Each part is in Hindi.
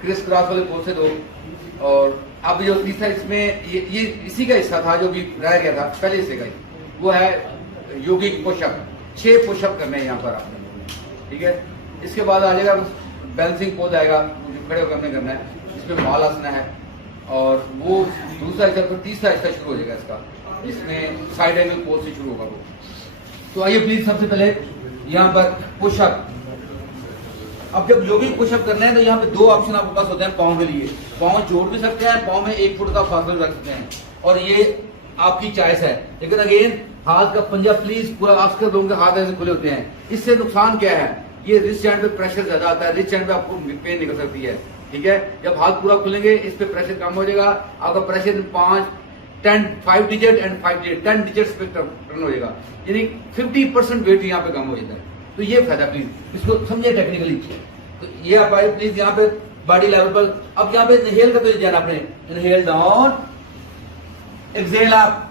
क्रिस क्रॉस वाले पोज से दो। और अब जो तीसरा इसमें ये इसी का हिस्सा था जो भी रह गया था पहले हिस्से का ही, वो है योगिक पुशअप। 6 पुशअप करने हैं यहाँ पर आपने, ठीक है। इसके बाद आ जाएगा बैलेंसिंग पोज आएगा, खड़े होकर हमने करना है, इसमें माल आसना है। और वो दूसरा हिस्सा, फिर तीसरा हिस्सा शुरू हो जाएगा इसका, इसमें साइड एंगल पोज से शुरू होगा वो। तो आइए प्लीज सबसे पहले यहाँ पर पुशअप। अब जब योगिक पुशअप करना है तो यहाँ पे 2 ऑप्शन आपके पास होते हैं पाँव के लिए। पाँव जोड़ भी सकते हैं, पाँव में 1 फुट का फासला रख सकते हैं, और ये आपकी चॉइस है। लेकिन अगेन हाथ का पंजा प्लीज पूरा, आजकल लोगों के हाथ ऐसे खुले होते हैं, इससे नुकसान क्या है, ये रिस्ट हैंड पे प्रेशर ज्यादा आता है, रिस्ट हैंड पे आपको पेन निकल सकती है, ठीक है। जब हाथ पूरा खुलेंगे इस पे प्रेशर कम हो जाएगा, आपका pressure 5 digit and 5 digit 10 digits पे टर्न हो जाएगा, यानी 50% वेट यहाँ पे कम हो जाता है। तो ये फायदा, प्लीज इसको समझिए टेक्निकली। तो ये आप आए प्लीज यहाँ पे बॉडी लेवल पर। अब यहाँ पे इनहेल का तो जाना आपने, inhale down, exhale up,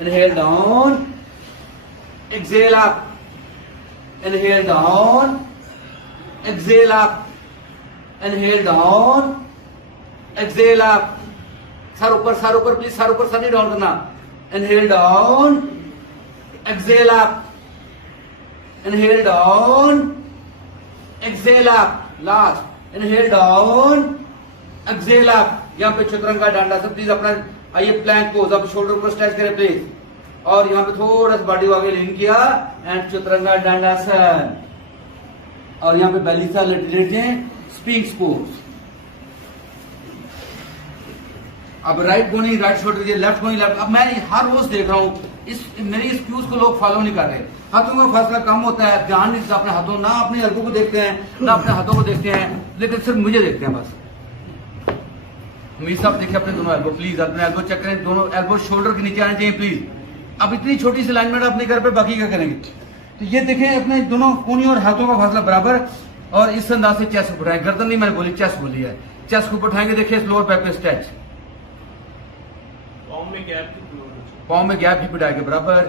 inhale down, exhale up, inhale down, exhale up, inhale down, exhale up. Sir ऊपर प्लीज, सर ऊपर, सर नहीं डाउन करना। Inhale down, exhale up, inhale down, exhale up, last inhale down, exhale up. यहाँ पे चतुरंग का डांडा सब प्लीज अपना। आइए प्लैंक पोज, अब शोल्डर को स्ट्रेच करें प्लीज, और यहाँ पे थोड़ा सा बॉडी आगे लीन किया एंड चतुरंगा डांडासन, और यहाँ पे बेली सा लेट जाए, स्पिंक्स पोज। अब राइट गोनी राइट शोल्डर, लेफ्ट गोनी लेफ्ट। अब मैं हर रोज देख रहा हूँ मेरी इस क्यूज को लोग फॉलो नहीं कर रहे, हाथों का फासला कम होता है, ध्यान नहीं अपने हाथों, ना अपने एल्बो को देखते हैं, ना अपने हाथों को देखते हैं, लेकिन सिर्फ मुझे देखते हैं बस। हमेशा देखिए अपने दोनों एल्बो, प्लीज अपने एल्बो चेक करें, दोनों एल्बो शोल्डर के नीचे आने चाहिए प्लीज। अब इतनी छोटी सी अलाइनमेंट अपने घर पे, बाकी क्या करेंगे। तो ये देखें अपने दोनों कोनी और हाथों का फासला बराबर, और इस अंदाज से चेस्ट उठाएं, गर्दन नहीं मैंने बोली, चेस्ट बोली है, चेस्ट को उठाएंगे, देखिए लोअर बैक पे स्ट्रेच, पाँव में गैप ही पिटाएंगे बराबर।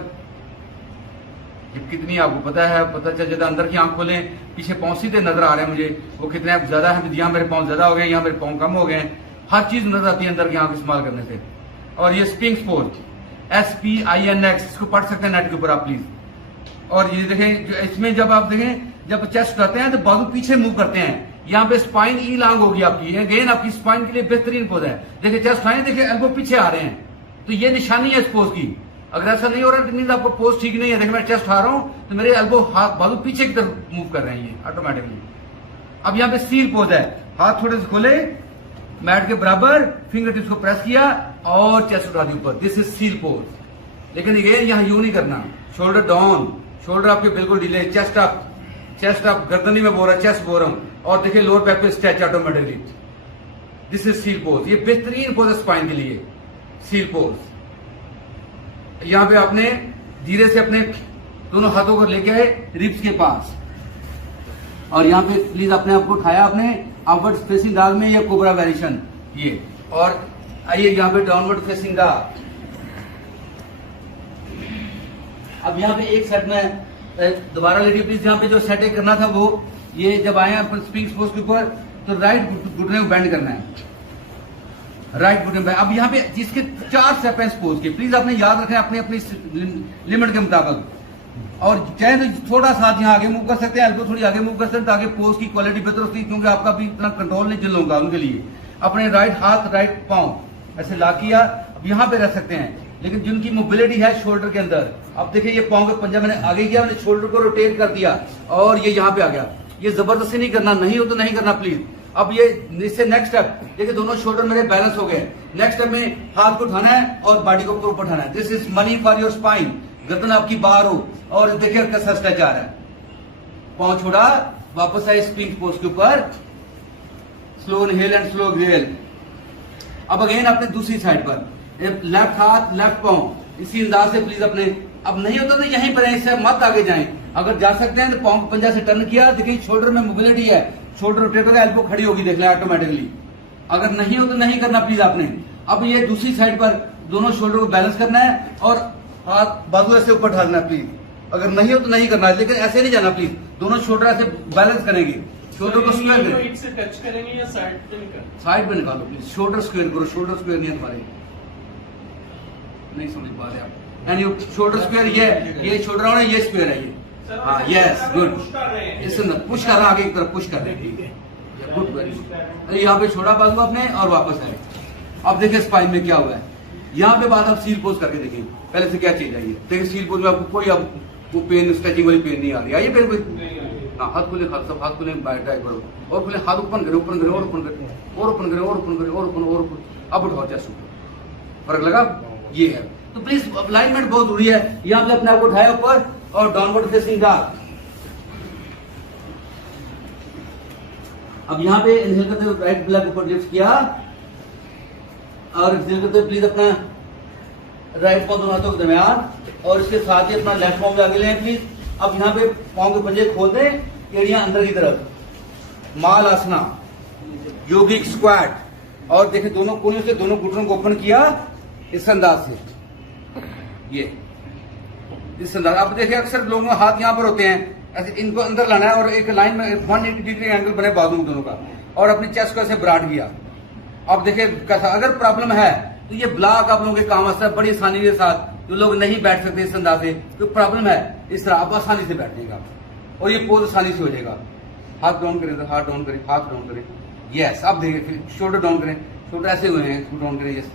हिप कितनी आपको पता है, पता चल जाता है। अंदर की आंख खोलें, पीछे पाँव सीधे नजर आ रहे हैं मुझे, वो कितने ज्यादा है, यहाँ मेरे पाँव ज्यादा हो गए, यहाँ मेरे पाँव कम हो गए, हर चीज नजर आती है अंदर की आंख इस्तेमाल करने से। और ये स्पिंक्स पोज, SPINX, इसको पढ़ सकते हैं नेट के ऊपर आप प्लीज। और ये देखें, इसमें जब आप देखें, जब चेस्ट उठाते हैं तो बाजू पीछे मूव करते हैं, यहाँ पे स्पाइन ई लॉन्ग होगी आपकी, अगेन आपकी स्पाइन के लिए बेहतरीन पोज है। देखिए चेस्ट उठाएं, देखिए एल्बो पीछे आ रहे हैं, तो ये निशानी है इस पोज की। अगर ऐसा नहीं हो रहा तो आपको पोज ठीक नहीं है। देखिए मैं चेस्ट उठा रहा हूं तो मेरे एल्बो हाथ बाजू पीछे की तरफ मूव कर रहे हैं, ये ऑटोमेटिकली। अब यहाँ पे सील पोज है, हाथ थोड़े से खोले मैट के बराबर, फिंगर टिप्स को प्रेस किया और चेस्ट उठा दी ऊपर, दिस इज सील पोज। लेकिन अगेन यहाँ यूं नहीं करना, शोल्डर डाउन, शोल्डर आपके बिल्कुल ढीले, चेस्ट अप, गर्दन नहीं मैं बोल रहा, चेस्ट बोल रहा हूं। और देखिए लोअर बैक पे stretch automatically, this is seal pose. ये बेहतरीन पोज है स्पाइन के लिए, सील पोज। यहां पे आपने धीरे से अपने दोनों हाथों को लेके आए रिब्स के पास, और यहां पे प्लीज अपने आप को उठाया आपने अपवर्ड फेसिंग डॉग में, या कोबरा वेरिएशन ये। और आइए यहां पे डाउनवर्ड फेसिंग डॉग। अब यहां पे एक सेट में दोबारा लेडी प्लीज, यहां पे जो सेट करना था वो ये, जब आए अपन स्पिंक्स पोज के ऊपर तो राइट घुटने को बेंड करना है, राइट घुटने पे। अब यहाँ पे जिसके 4 स्टेप हैं पोज के, प्लीज आपने याद रखें अपनी अपनी लिमिट के मुताबिक। और चाहे तो थोड़ा सा यहाँ आगे मूव कर सकते हैं, एल्बो थोड़ी आगे मूव कर सकते हैं, ताकि पोज की क्वालिटी बेहतर होती है, क्योंकि आपका भी इतना कंट्रोल नहीं जिन होगा उनके लिए। अपने राइट हाथ राइट पाँव ऐसे ला किया, अब यहाँ पे रह सकते हैं, लेकिन जिनकी मोबिलिटी है शोल्डर के अंदर, अब देखिए ये पाँव का पंजा मैंने आगे किया, मैंने शोल्डर को रोटेट कर दिया और ये यहाँ पे आ गया। ये जबरदस्ती नहीं करना, नहीं हो तो नहीं करना प्लीज। अब ये इससे नेक्स्ट स्टेप देखिए, दोनों शोल्डर मेरे बैलेंस हो गए। नेक्स्ट स्टेप में हाथ को उठाना है और बॉडी को ऊपर उठाना है, this is money for your spine. गर्दन आपकी बाहर हो, और देखिए कैसा स्ट्रेच आ रहा है, पाँव छोड़ा, वापस आए स्पिंक पोज के ऊपर, slow inhale and slow exhale. अब अगेन अपने दूसरी साइड पर लेफ्ट हाथ लेफ्ट पाँव, इसी अंदाज से प्लीज अपने। अब नहीं होता तो यहीं पर है, इससे मत आगे जाएं। अगर जा सकते हैं तो पाँव पंजा से टर्न किया, देखिए शोल्डर में मोबिलिटी है, शोल्डर रोटेट होगा, एल्बो खड़ी होगी, देख लें ऑटोमेटिकली। अगर नहीं हो तो नहीं करना प्लीज आपने। अब ये दूसरी साइड पर दोनों शोल्डर को बैलेंस करना है और हाथ बाजू ऐसे ऊपर ढालना है प्लीज। अगर नहीं हो तो नहीं करना है, लेकिन ऐसे नहीं जाना प्लीज, दोनों शोल्डर ऐसे बैलेंस करेंगे, शोल्डर को स्क्वायर करें, वेट से टच करेंगे या साइड पे निकालें? साइड पे निकालो प्लीज। शोल्डर स्क्वायर करो, शोल्डर स्क्वायर नहीं है तुम्हारे, नहीं समझ पा रहे आप। एंड यू शोल्डर स्क्वायर, ये शोल्डर है, ये स्क्वायर है ये। हाँ यस गुड, इससे पुश कर रहा है आगे की तरफ, पुश कर रहे हैं, ठीक है गुड वेरी गुड। यहाँ पे छोड़ा बाजू आपने और वापस आए। अब देखिए स्पाइन में क्या हुआ है। यहाँ पे बात आप सील पोज करके देखिए पहले से क्या चीज आई है। देखिए सील पोज में आपको कोई अब वो पेन, स्ट्रेचिंग वाली पेन नहीं आ रही है। ये पेन कोई, हाँ हाथ खुले, हाथ खुले ट्राई करो और खुले, हाथ ओपन करें, ओपन करें और ओपन करें और ओपन करें और ओपन करें और ओपन और ओपन। अब उठाओ चेस्ट ऊपर, फर्क लगा? ये है। तो प्लीज अलाइनमेंट बहुत जरूरी है। यहाँ पे अपने आप को उठाया ऊपर और डाउनवर्ड फेसिंग डॉग। अब यहाँ पे इनहेल करते हुए राइट ब्लैक ऊपर लिफ्ट किया और एक्सहेल करते हुए प्लीज अपना राइट पांव दोनों हाथों के दरमियान और इसके साथ ही अपना लेफ्ट पांव भी आगे लें प्लीज। अब यहाँ पे पांव के पंजे खोल दें, एड़ियां अंदर की तरफ, माल आसना, योगिक स्क्वाट। और देखिए दोनों कोनों से दोनों घुटनों को ओपन किया इस अंदाज से, ये इस अंदाज। अब देखिए अक्सर लोगों के हाथ यहाँ पर होते हैं, ऐसे इनको अंदर लाना है और एक लाइन में 180 डिग्री एंगल बने बाजू दोनों का, और अपनी चेस्ट को ऐसे ब्राड किया। अब देखिए कैसा, अगर प्रॉब्लम है तो ये ब्लॉक आप लोगों के काम आता है बड़ी आसानी के साथ। जो लोग नहीं बैठ सकते इस अंदाज से, तो प्रॉब्लम है इस तरह आप आसानी से बैठ जाएगा और ये पोज आसानी से हो जाएगा। हाथ डाउन करें तो हाथ डाउन करें, हाथ डाउन करें, यस। अब देखिए फिर शोल्डर डाउन करें, शोल्डर ऐसे हुए हैं, इसको डाउन करें, यस।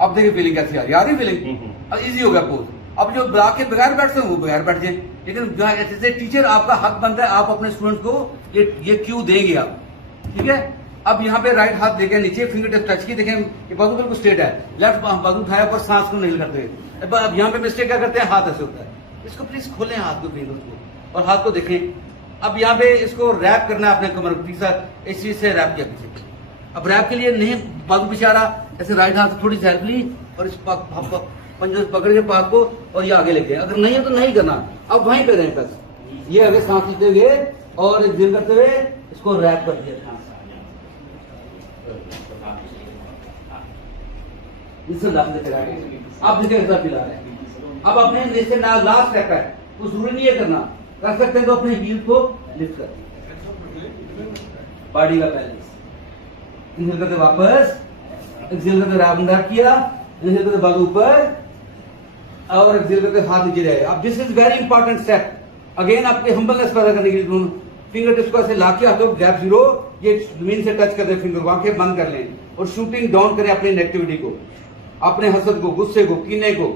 अब देखिए फीलिंग कैसी आ रही है फीलिंग, अब इजी हो गया पोज। अब जो ब्लॉक के बगैर बैठते हैं वो बगैर बैठ जाए, लेकिन जैसे टीचर आपका हक बनता है आप अपने स्टूडेंट को ये क्यू देंगे आप, ठीक है। अब यहाँ पे राइट हाथ देके नीचे, फिंगर टिप टच की, देखें ये बाजू बिल्कुल स्ट्रेट है, लेफ्ट बाजू उठाया पर सांस को नहीं करते हुए। अब यहाँ पे मिस्टेक क्या करते हैं, हाथ ऐसे होता है। इसको प्लीज खोलें हाथ को, फिंगर को, और हाथ को देखें। अब यहाँ पे इसको रैप करना है अपने कमर पीछे, इस चीज से रैप किया पीछे। अब रैप के लिए नहीं बाजू पीछे आ रहा, ऐसे राइट हाथ थोड़ी हेल्प ली और इस पंजों से पकड़ के पाक को और ये आगे लेके। अगर नहीं है तो नहीं करना, अब वहीं पे रहें बस। ये आगे सांस लेते हुए और एक्सहेल करते हुए इसको रैप कर दिया। अब देखिए ऐसा फिलहाल है। अब अपने नीचे ना लास्ट स्टेप है, तो जरूरी नहीं है करना, कर सकते हैं तो अपने हील को लिफ्ट कर, बॉडी का बैलेंस। इनहेल करते वापस, एक्सहेल करते राउंड अप किया, इनहेल करते बाजू ऊपर और एक्सहेल करते हाथ नीचे जाए। अब this is very important step, again आपके हम्बलनेस पैदा करने के लिए। फिंगर टिप्स को ऐसे लाके हाथों गैप जीरो, ये जमीन से टच कर दे, फिंगर को आंखें बंद कर लें और शूटिंग डाउन करें अपनी नेगेटिविटी को, अपने हसद को, गुस्से को, कीने को,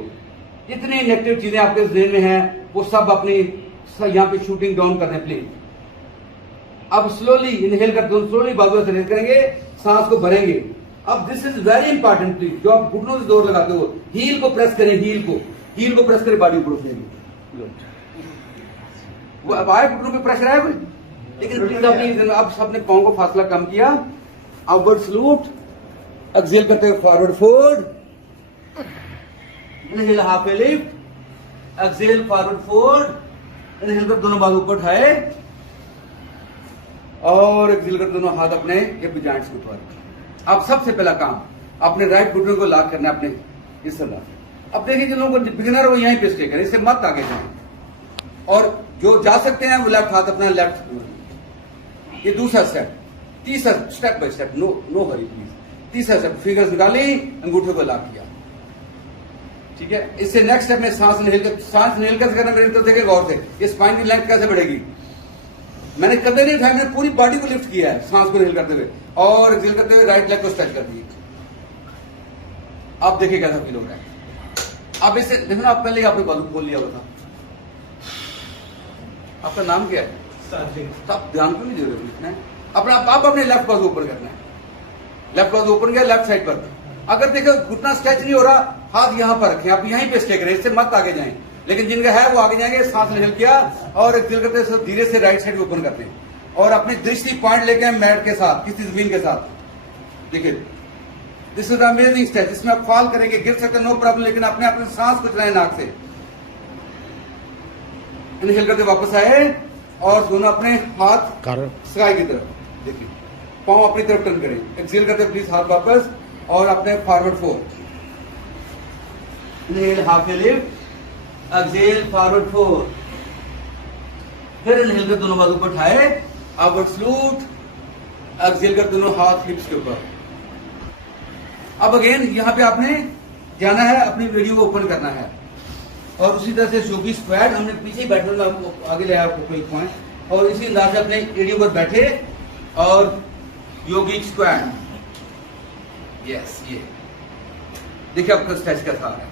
जितनी नेगेटिव चीजें आपके जहन में हैं वो सब अपनी यहाँ पे शूटिंग डाउन कर दें प्लीज। अब स्लोली इनहेल करते हो, स्लोली बाजू से रेज करेंगे, सांस को भरेंगे। अब this is very important please, जो आप घुटनों से जोर लगाते हो, हील को प्रेस करें, हील को प्रेस करें, बॉडी ऊपर उठेगी। वो अब आए घुटनों पे प्रेशर आया कोई, लेकिन प्लीज अपनी अब सबने पाँव को फासला कम किया, आउटवर्ड सलूट, एक्सहेल करते हुए फॉरवर्ड फोल्ड, इनहेल हाफ ए lift, exhale forward fold, inhale कर दोनों बाजू ऊपर उठाए और एक्सहेल कर दोनों हाथ अपने हिप जॉइंट्स के ऊपर। अब सबसे पहला काम अपने राइट घुटने को लॉक करना है अपने इस तरह। अब देखिए जिन लोगों को बिगिनर वो यहीं पे स्टे करें, इससे मत आगे जाए, और जो जा सकते हैं वो लेफ्ट हाथ अपना लेफ्ट। ये दूसरा स्टेप, तीसरा step by step, no hurry please. तीसरा स्टेप, फिंगर्स निकाली, अंगूठे को लॉक किया, ठीक है। इससे नेक्स्ट स्टेप में सांस इनहेल कर करना, मेरी तरफ देखिए गौर से, ये स्पाइन की लेंथ कैसे बढ़ेगी। मैंने कदम नहीं उठाया, मैंने पूरी बॉडी को लिफ्ट किया है सांस को इनहेल करते हुए, और एक्सहेल करते हुए राइट लेग को स्ट्रेच कर दिए। अब देखिए कैसा फील हो रहा है। अब इसे देखो ना, आप पहले आपने बाजू खोल लिया हुआ था। आपका नाम क्या है? आप ध्यान क्यों नहीं दे रहे हो? अपना आप अपने लेफ्ट बाजू ऊपर करना है, लेफ्ट बाजू ओपन किया लेफ्ट साइड पर। अगर देखो घुटना स्ट्रेच नहीं हो रहा, हाथ यहां पर रखें, आप यहीं पे स्टे करें, इससे मत आगे जाएं। लेकिन जिनका है वो आगे जाएंगे, सांस इनहेल किया और एक्सहेल करते धीरे से राइट साइड ओपन करते हैं और अपनी दृष्टि पॉइंट लेके मैट के साथ, किसी जमीन के साथ। देखिए दिस इज अमेजिंग स्टेप, इसमें आप फॉल करेंगे, गिर सकते नो प्रॉब्लम, लेकिन अपने अपने सांस को चलाएं नाक से। इनहेल करते वापस आए और दोनों अपने हाथ स्काई की तरफ, देखिए पांव अपनी तरफ टर्न करें। एक्सहेल करते प्लीज हाथ वापस और अपने फॉरवर्ड फोल्ड, इनहेल हाफ ए लिफ्ट, एक्सहेल फॉरवर्ड फोल्ड, फिर इनहेल कर दोनों बाजू पर उठाए, आउटवर्ड सलूट, एक्सेल कर दोनों हाथ हिप्स के ऊपर। अब अगेन यहाँ पे आपने जाना है, अपनी वीडियो को ओपन करना है और उसी तरह से योगी स्क्वाड हमने पीछे बैठे, मैं आपको आगे ले आया आपको कोई पॉइंट, और इसी अंदाज से अपने वीडियो पर बैठे और योगी स्क्वाड। यस, ये देखिए आपका स्ट्रेच का हाथ है।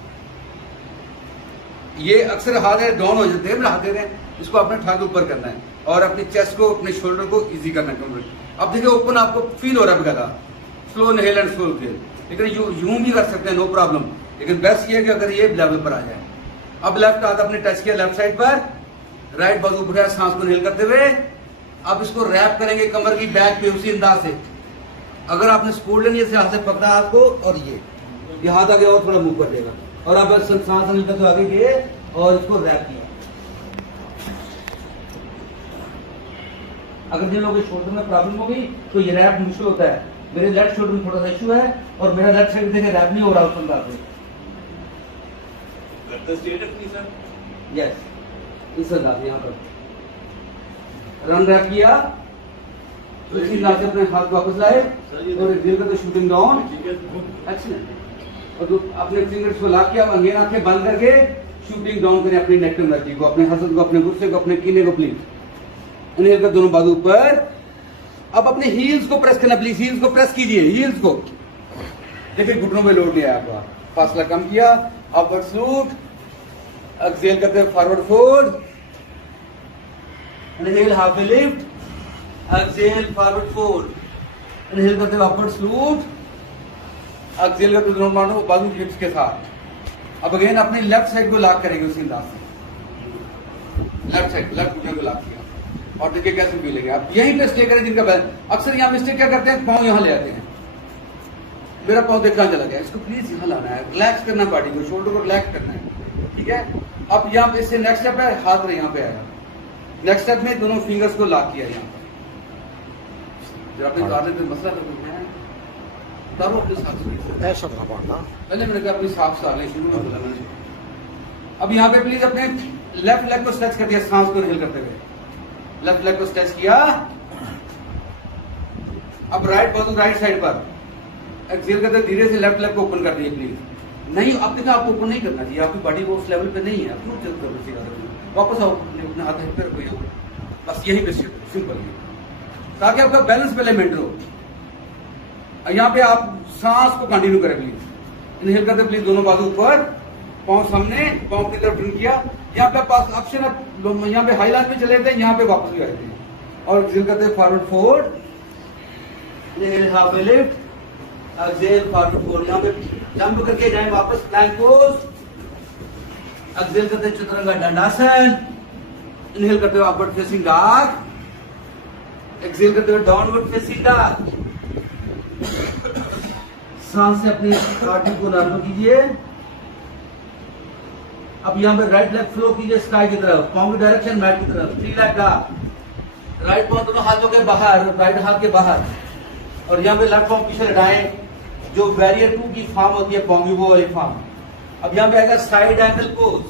ये अक्सर हाथ है डाउन हो जाते हैं, हाथ दे रहे हैं, इसको आपने उठा के ऊपर करना है और अपनी चेस्ट को, अपने शोल्डर को इजी करना है। अब देखिए ओपन आपको फील हो रहा है बकायदा, slow inhale and slow exhale, लेकिन यूं भी कर सकते हैं, नो प्रॉब्लम, लेकिन बेस्ट ये है कि अगर ये लेवल पर आ जाए। अब लेफ्ट हाथ अपने टच किया लेफ्ट साइड पर, राइट बाजू उठाया सांस को इनहेल करते हुए। अब इसको रैप करेंगे कमर की बैक पे उसी अंदाज से। अगर आपने सपोर्ट लेनी है, हाथ से पकड़ा हाथ को और ये हाथ आगे और थोड़ा मूव कर देगा और अब सांस निकलते तो आगे गए और इसको रैप किया। अगर जिन लोगों के शोल्डर में प्रॉब्लम होगी तो ये रैप मुश्किल होता है। मेरे लेफ्ट शोल्डर में थोड़ा सा इशू है और मेरा लेफ्ट साइड देखे रैप नहीं हो रहा उस अंदाज से। यस, इस अंदाज यहाँ पर रन रैप किया तो इसी अंदाज से अपने हाथ वापस लाए और दिल का तो शूटिंग डाउन। एक्सीलेंट। और अपने फिंगर्स को लॉक किया, अंगेन आंखें बंद करके शूटिंग डाउन करें अपनी नेक एनर्जी को, अपने हसद को, अपने गुस्से को, अपने कीने को। प्लीज इनहेल कर दोनों बाजू ऊपर। अब अपने हील्स को प्रेस करना, प्लीज हील्स को प्रेस कीजिए, हील्स को। देखिए घुटनों में लोड लिया आपका, फासला कम किया, अपवर्ड स्लूट, एक्सेल करते हुए forward fold, inhale half lift, exhale forward fold, inhale करते हुए अपवर्ड स्लूट, एक्सेल करते दोनों मानो बाजू हिप्स के साथ। अब अगेन अपने लेफ्ट साइड को लॉक करेंगे उसी अंदाज से, लेफ्ट साइड, लेफ्ट घुटने को लॉक किया और देखिए कैसे फील है। आप यहीं पे स्टे करें जिनका अक्सर यहाँ मिस्टेक क्या करते हैं, पाँव यहाँ ले आते हैं, मेरा पाँव देखा चला गया, इसको प्लीज यहाँ लाना है, रिलैक्स करना बॉडी को, शोल्डर को रिलैक्स करना है, ठीक है। अब यहाँ पे इससे नेक्स्ट स्टेप है, हाथ यहाँ पे आएगा, नेक्स्ट स्टेप में दोनों फिंगर्स को लॉक किया यहाँ पर। जब आपने गाने पे मसला तो कुछ है तारो अपने साथ पहले मैंने कहा अपनी साफ साले शुरू में बोला मैंने। अब यहाँ पे प्लीज अपने लेफ्ट लेग को स्ट्रेच कर दिया, सांस को इनहेल करते हुए लेफ्ट लेग को स्ट्रेच किया। अब राइट बाजू राइट साइड पर एक्सेल करते धीरे से लेफ्ट लेग को ओपन कर दिए प्लीज। नहीं अब देखा आपको ओपन नहीं करना चाहिए, आपकी बॉडी वो उस लेवल पे नहीं है, आप चलते वापस आओ अपने हाथ पे रखो, बस यही पे सिंपल है, ताकि आपका बैलेंस पहले मेंटेन हो। यहाँ पे आप सांस को कंटिन्यू करें प्लीज, इनहेल करते प्लीज दोनों बाजू ऊपर, पांव सामने, पांव की तरफ टर्न किया। यहाँ पे पास ऑप्शन है, यहाँ पे हाई लाइन में चले जाते हैं, यहाँ पे वापस भी आते हैं और एक्सेल करते हैं forward fold, inhale half lift, exhale forward fold, यहाँ पे जंप करके जाए वापस प्लैंक पोज, एक्सेल करते हैं चतुरंगा दंडासन, इनहेल करते हुए अपवर्ड फेसिंग डॉग, एक्सेल करते हुए डाउनवर्ड फेसिंग डॉग। सांस से अपनी बॉडी को नॉर्मल कीजिए। अब यहाँ पे राइट लेग फ्लो कीजिए स्काई की तरफ, पाँव की डायरेक्शन मैट की तरफ, 3 लेग का राइट पाँव दोनों हाथों के बाहर, राइट हाथ के बाहर, और यहाँ पे लेफ्ट पाँव पीछे हटाएं, जो बैरियर 2 की फॉर्म होती है पाँव की, वो वाली फॉर्म। अब यहाँ पे आएगा साइड एंगल पोज।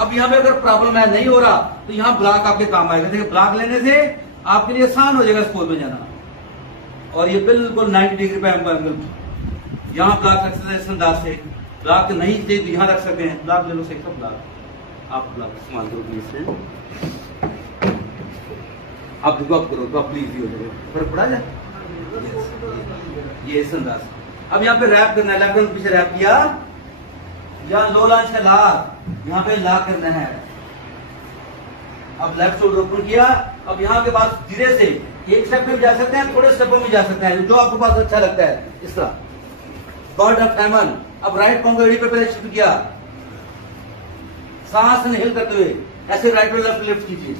अब यहाँ पे अगर प्रॉब्लम है, नहीं हो रहा, तो यहाँ ब्लॉक आपके काम आएगा। देखिए ब्लॉक लेने से आपके लिए आसान हो जाएगा इस पोज में जाना, और ये बिल्कुल 90 डिग्री पे एंगल। यहाँ ब्लॉक रख सकते हैं इस अंदाज से, ब्लॉक नहीं चाहिए तो यहाँ रख सकते हैं, ब्लॉक ले लो सही, सब ब्लॉक आप ब्लॉक इस्तेमाल करो प्लीज। आप देखो आप करो तो आप प्लीज हो जाएगा, फर्क पड़ा जाए ये इस अंदाज। अब यहाँ पे रैप करना है, लेफ्ट हैंड पीछे रैप किया, यहाँ लो लॉन्च का लॉक, यहाँ पे लॉक करना है। अब लेफ्ट शोल्डर ओपन किया। अब यहाँ के पास धीरे से एक स्टेप में भी जा सकते हैं, थोड़े स्टेपों में जा सकते हैं, जो आपके पास अच्छा लगता है, इस तरह गॉड ऑफ डायमंड। अब राइट पाँव को एड़ी पे पहले शिफ्ट किया, सांस इनहेल करते हुए ऐसे राइट और लेफ्ट लिफ्ट कीजिए।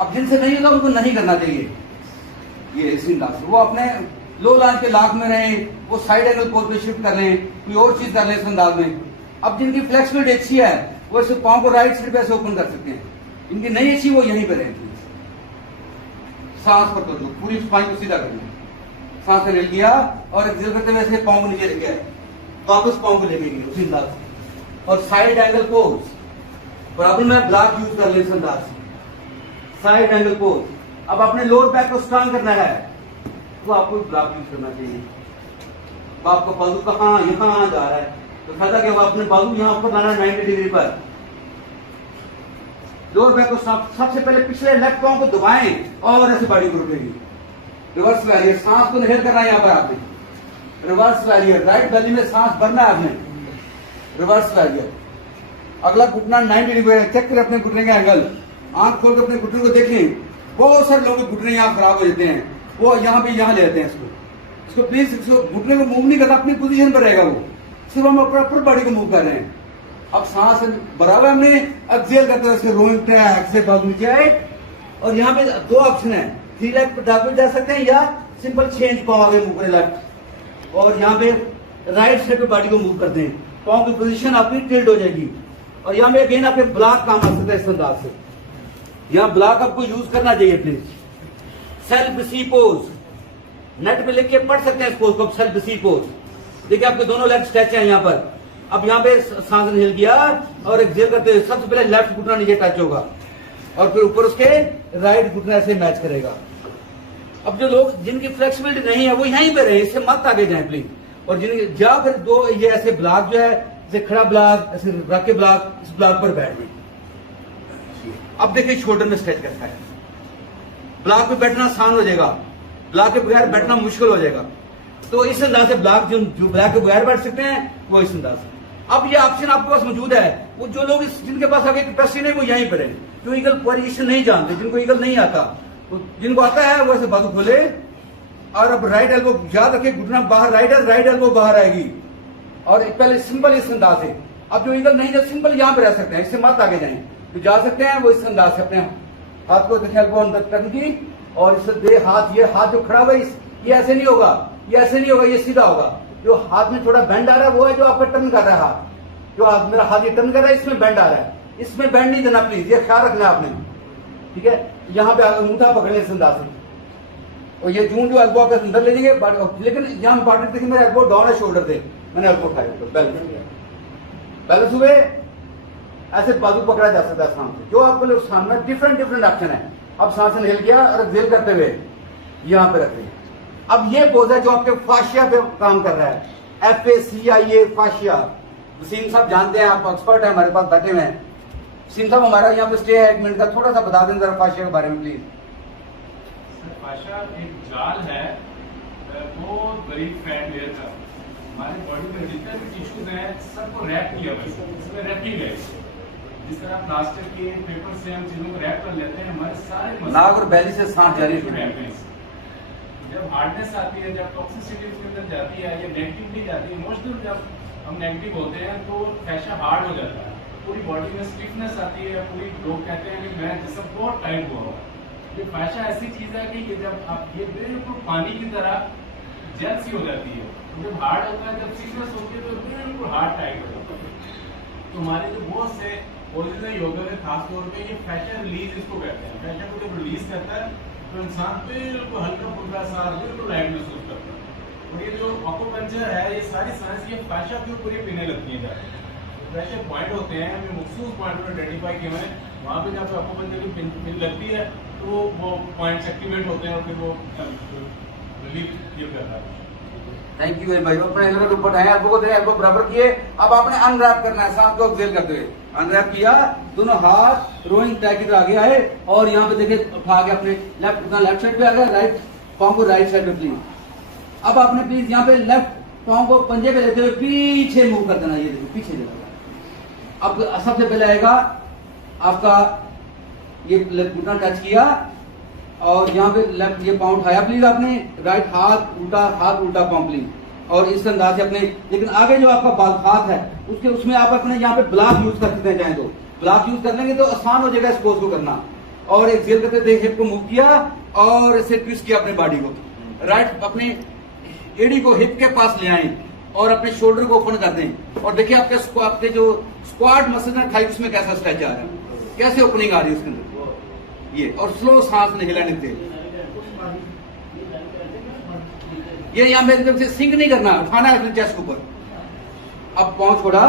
अब जिनसे नहीं होगा उनको नहीं करना चाहिए, ये इसी अंदाज से वो अपने लो लॉन्च के लॉक में रहे, वो साइड एंगल पोज पे शिफ्ट कर लें, कोई और चीज कर लें इस अंदाज में। अब जिनकी फ्लेक्सिबिलिटी अच्छी है वो इस पाँव को राइट साइड पे ऐसे ओपन कर सकते हैं, इनकी नहीं अच्छी वो यहीं पे रहेंगे। सांस पर पूरी स्पाइन को सीधा करेंगे, सांस ले लिया और एक्सेल करते हुए ऐसे पाँव को नीचे लेके आए, वापस पाँव को लेके गए उसी अंदाज से। और साइड एंगल पोज, प्रॉब्लम है ब्लॉक यूज कर ले इस अंदाज से, साइड एंगल पोज, अब आपने लोअर बैक को स्ट्रांग करना है तो आपको ब्लॉक यूज करना चाहिए। अब आपका बाजू कहाँ यहाँ जा रहा है तो फायदा क्या हुआ, अपने बाजू यहाँ पर लाना 90 डिग्री पर। लोअर बैक को सबसे पहले पिछले लेफ्ट पांव को दबाएं और ऐसे बॉडी को रुकेगी। रिवर्स वैरियर, सांस को इनहेल करना है यहाँ पर आपने। रिवर्स वैरियर, राइट बेली में सांस भरना है आपने। रिवर्स वैरियर, अगला घुटना 90 डिग्री पे, चेक करें अपने घुटने का एंगल, आंख खोल कर अपने घुटने को देखें। बहुत सारे लोगों के घुटने यहाँ खराब हो जाते हैं, वो यहाँ पे यहाँ ले जाते हैं इसको प्लीज इसको घुटने को मूव नहीं करना, अपनी पोजीशन पर रहेगा वो, सिर्फ हम प्रॉपर बॉडी को मूव कर रहे हैं। अब सांस बराबर हमने एक्सेल करते हुए रोइंग ट्रैक से बाजू नीचे आए और यहाँ पे दो ऑप्शन है, 3 लेग पे जा सकते हैं या सिंपल चेंज पाँव आगे मूव करें लेफ्ट, और यहाँ पे राइट साइड पे बॉडी को मूव करते हैं, पाँव की पोजीशन आपकी टिल्ट हो जाएगी। और यहाँ पे अगेन आपके ब्लॉक काम आ सकता है इस अंदाज से, यहाँ ब्लॉक आपको यूज करना चाहिए please. Self see pose, net पे लिख के पढ़ सकते हैं इस पोज को, सेल्फ सी पोज। देखिए आपके दोनों लेग स्ट्रेच हैं यहाँ पर। अब यहाँ पे सांस इनहेल किया और एक्सहेल करते हुए सबसे पहले लेफ्ट घुटना नीचे टच होगा और फिर ऊपर उसके राइट घुटना ऐसे मैच करेगा। अब जो लोग जिनकी फ्लेक्सिबिलिटी नहीं है वो यहीं पे रहे, इससे मत आगे जाए प्लीज। और जिनके जा फिर दो ये ऐसे ब्लॉक जो है, जैसे खड़ा ब्लॉक, ऐसे रख के ब्लॉक, इस ब्लॉक पर बैठ गए। अब देखिए शोल्डर में स्ट्रेच करता है, ब्लॉक पे बैठना आसान हो जाएगा, ब्लॉक के बगैर बैठना मुश्किल हो जाएगा। तो इस अंदाज से ब्लॉक जो ब्लॉक के बगैर बैठ सकते हैं वो इस अंदाज से। अब ये ऑप्शन आपके पास मौजूद है, वो जो लोग जिनके पास आगे कैपेसिटी नहीं वो यहीं पर है, जो ईगल पोजीशन नहीं जानते, जिनको ईगल नहीं आता, तो जिनको आता है वो ऐसे बाजू खोले और अब राइट एल्बो याद रखे, घुटना बाहर, राइट एल्बो बाहर आएगी और पहले सिंपल इस अंदाज से। अब जो ईगल नहीं, जो सिंपल यहाँ पे रह सकते हैं, इससे मत आगे जाए, तो जा सकते हैं वो इस अंदाज से अपने हाथ को देखें, एल्बो अंदर टर्न की और इससे दे हाथ, ये हाथ जो खड़ा हुआ है ये ऐसे नहीं होगा, ये ऐसे नहीं होगा, ये सीधा होगा। जो हाथ में थोड़ा बेंड आ रहा है वो है जो आपका टर्न कर रहा है हाथ, जो हाथ मेरा हाथ ये टर्न कर रहा है इसमें बेंड आ रहा है, इसमें बेंड नहीं देना प्लीज, ये ख्याल रखना है आपने, ठीक है। यहाँ पे अंगूठा पकड़ने इस अंदाज से और ये जून जो एल्बो आपके अंदर ले जाएंगे, लेकिन यहाँ इंपॉर्टेंट देखिए मेरा एल्बो डाउन है शोल्डर से, मैंने एल्बो उठाया, बैलेंस हुए, ऐसे बाजू पकड़ा जा सकता है सामने। जो आपको सामने डिफरेंट ऑप्शन है। अब सांस इनहेल किया और एक्सहेल करते हुए यहाँ पे रखते हैं। अब ये पोज है जो आपके फाशिया पे काम कर रहा है, FACIA फाशिया। वसीम साहब जानते हैं, आप एक्सपर्ट है, हमारे पास बैठे हुए हैं। वसीम साहब हमारा यहाँ पे स्टे है 1 मिनट का, थोड़ा सा बता दें जरा फाशिया के बारे में प्लीज। फाशिया एक जाल है, वो गरीब फैट लेयर का हमारी बॉडी में जितने भी टिश्यूज हैं सबको रैप किया हुआ है, इसमें रैपिंग है। जिस तरह प्लास्टिक के पेपर से हम चीजों को रैप कर लेते हैं, हमारे सारे नाक और बैली से सांस जारी है। जब हार्डनेस आती है, जब टॉक्सिसिटी उसके अंदर जाती है, ये नेगेटिविटी जाती है, इमोशनल जब हम नेगेटिव होते हैं तो फैशा हार्ड हो जाता है, पूरी बॉडी में स्टिफनेस आती है, पूरी लोग कहते हैं कि मैं जिसम बहुत टाइट हुआ हुआ। ये फैशा ऐसी चीज है कि ये जब आप ये बिल्कुल पानी की तरह जेल सी हो जाती है, तो जब हार्ड होता है, जब स्टिफनेस होती है तो बिल्कुल हार्ड टाइट हो जाता है। तो हमारे जो बहुत से पोजेस है योगा में, खासतौर पे ये फैशा रिलीज इसको कहते हैं। फैशा को जब रिलीज करता है तो इंसान बिल्कुल हल्का फुल्का सा बिल्कुल लाइट महसूस करता है। और ये जो एक्यूपंक्चर है, ये सारी साइंस ये फैशा के ऊपर ही पीने लगती है। फैशा पॉइंट होते हैं, हमें मखसूस पॉइंट पर आइडेंटिफाई किए हुए हैं, वहाँ पे जब एक्यूपंक्चर की पिन लगती है तो वो पॉइंट्स एक्टिवेट होते हैं और फिर वो रिलीफ फील करता है। Thank you very much. अपने एल्बो ऊपर उठाए, एल्बो को दे, एल्बो बराबर किए। अब आपने अनरैप करना है, सांस को एक्सहेल करते हुए अनरैप किया, दोनों हाथ रोइंग ट्रैक की तरह आगे आए और यहाँ पे देखिए उठा के अपने लेफ्ट साइड पे आ गया, राइट पाँव को राइट साइड पे प्लीज। अब आपने प्लीज यहाँ पे लेफ्ट पाँव को पंजे पे लेते हुए पीछे मूव कर देना, ये देखिए पीछे जाएगा। अब सबसे पहले आएगा आपका ये घुटना टच किया और यहाँ पे लेफ्ट ये पाँव उठाया प्लीज आपने, राइट हाथ उल्टा पाँव प्लीज, और इस अंदाज से अपने, लेकिन आगे जो आपका बाल हाथ है उसके उसमें आप अपने यहाँ पे ब्लॉक यूज कर सकते हैं, चाहे तो ब्लॉक यूज कर लेंगे तो आसान हो जाएगा इस पोज को करना। और एक्सहेल करते देख हिप को मूव किया और इसे ट्विस्ट किया अपने बॉडी को, राइट अपनी एडी को हिप के पास ले आए और अपने शोल्डर को ओपन कर दें और देखिए आपके जो स्क्वाट मसल है थाई उसमें कैसा स्ट्रेच आ रहा है, कैसे ओपनिंग आ रही है उसके अंदर ये, और स्लो सांस नहीं हिलाने देते। ये यहाँ मेरी तरफ से सिंक नहीं करना, उठाना है अपने चेस्ट के ऊपर। अब पाँव छोड़ा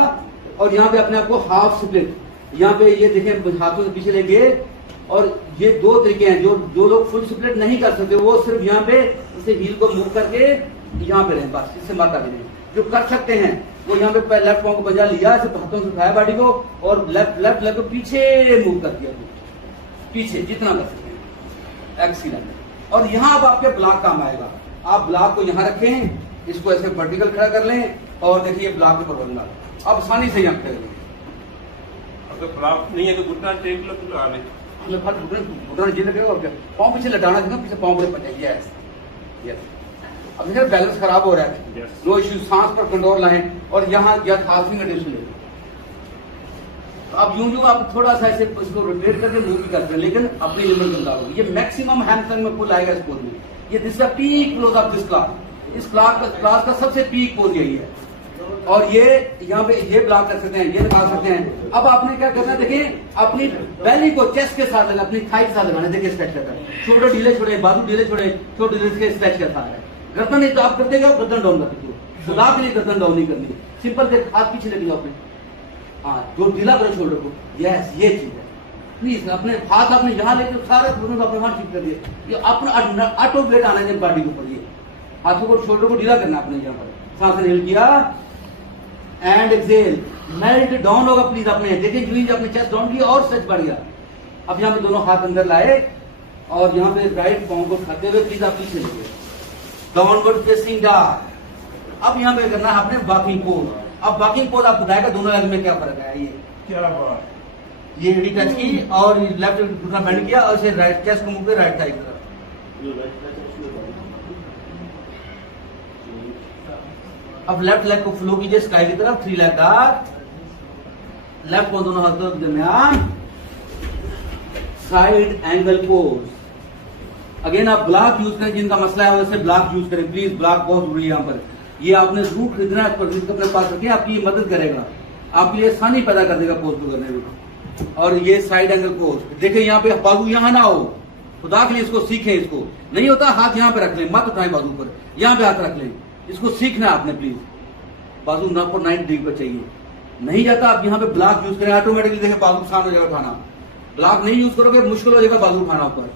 और यहाँ पे अपने आप को हाफ स्प्लिट, यहाँ पे ये देखें हाथों से पीछे ले गए और ये दो तरीके हैं, जो लोग फुल स्प्लिट नहीं कर सकते वो सिर्फ यहाँ पे इसे हील को मूव करके यहाँ पे रहें, बस इससे माता भी नहीं। जो कर सकते हैं वो यहाँ पे लेफ्ट पांव को बजा लिया, सिर्फ हाथों से उठाया बॉडी को और लेफ्ट लेग को पीछे मूव कर दिया, पीछे जितना कर सकते हैं, एक्सीलेंट। और यहाँ अब आपके ब्लॉक काम आएगा। आप ब्लॉक को यहाँ रखें, इसको ऐसे वर्टिकल खड़ा कर लें और देखिए ब्लॉक के ऊपर बनना, अब आसानी से यहाँ पे अगर ब्लॉक नहीं है तो घुटना टेक लो तो आने घुटना जी लगेगा, पाँव पीछे लटाना देगा, पीछे पाँव बड़े पड़े। Yes yes. अब देखिए बैलेंस खराब हो रहा है, नो इश्यू, सांस पर कंट्रोल लाएं और यहाँ या खांसी में टेंशन ले। तो अब यूं आप थोड़ा सा ऐसे इसको रोटेट करके मूव भी करते हैं, लेकिन अपनी लिमिट में डालोगे। ये मैक्सिमम हैमस्ट्रिंग में पुल आएगा इस पोज में। ये दिस का peak close of this class, इस क्लास का सबसे पीक पोज यही है। और ये यहाँ पे ये ब्लॉक कर सकते हैं, ये लगा सकते हैं। अब आपने क्या करना है, देखिए अपनी बेली को चेस्ट के साथ लगाना, अपनी थाई के साथ लगाना। देखिए स्ट्रेच करता है, शोल्डर ढीले छोड़े, बाजू ढीले छोड़े, छोटे ढीले के स्ट्रेच करता है। गर्दन नहीं तो आप करते जाओ, गर्दन डाउन करते हो, ब्लॉक के लिए गर्दन डाउन नहीं करनी, सिंपल से हाथ पीछे लेके जाओ अपने, हाँ जो ढीला करो शोल्डर को। यस, ये चीज है। प्लीज अपने हाथ आपने यहाँ लेके सारे दोनों को अपने हाथ ठीक कर दिए, ये अपना ऑटो वेट आना है बॉडी के ऊपर। ये हाथों को शोल्डर को ढीला करना अपने यहाँ पर, सांस हिल किया एंड एक्सेल, मेल्ट डाउन होगा। प्लीज अपने देखिए जो अपने चेस्ट डाउन किया और स्ट्रेच बढ़ गया। अब यहाँ पे दोनों हाथ अंदर लाए और यहाँ पे राइट पाँव को खाते हुए प्लीज आप पीछे लेंगे, डाउनवर्ड फेसिंग डॉग। अब यहाँ पे करना है आपने वॉकिंग पोज। अब वॉकिंग पोज आप बताएगा दोनों लेग में क्या फर्क है। ये क्या बात, ये एडी टच की और लेफ्ट घुटना बेंड किया और इसे राइट चेस्ट को मूव कर राइट साइड तरफ। अब लेफ्ट लेग को फ्लो कीजिए स्काई की तरफ, 3 लेग डॉग, लेफ्ट को दोनों हाथों के दरमियान, साइड एंगल पोज। अगेन आप ब्लॉक यूज करें, जिनका मसला है वैसे ब्लॉक यूज करें प्लीज, ब्लॉक बहुत जरूरी है यहाँ पर। ये आपने जरूर खरीदना है, अपने पास रखें, आपकी मदद करेगा, आपके लिए आसानी पैदा कर देगा पोज को करने में। और ये साइड एंगल पोज, देखिए यहाँ पे बाजू यहाँ ना हो, खुदा के लिए इसको सीखें। इसको नहीं होता हाथ यहाँ पे रख लें, मत उठाएं बाजू पर, यहाँ पे हाथ रख लें, इसको सीखना है आपने प्लीज। बाजू ना पर 90 डिग्री पर चाहिए, नहीं जाता आप यहाँ पे ब्लॉक यूज करें, ऑटोमेटिकली देखिए बाजू आसान हो जाएगा उठाना। ब्लॉक नहीं यूज करोगे मुश्किल हो जाएगा बाजू उठाना ऊपर।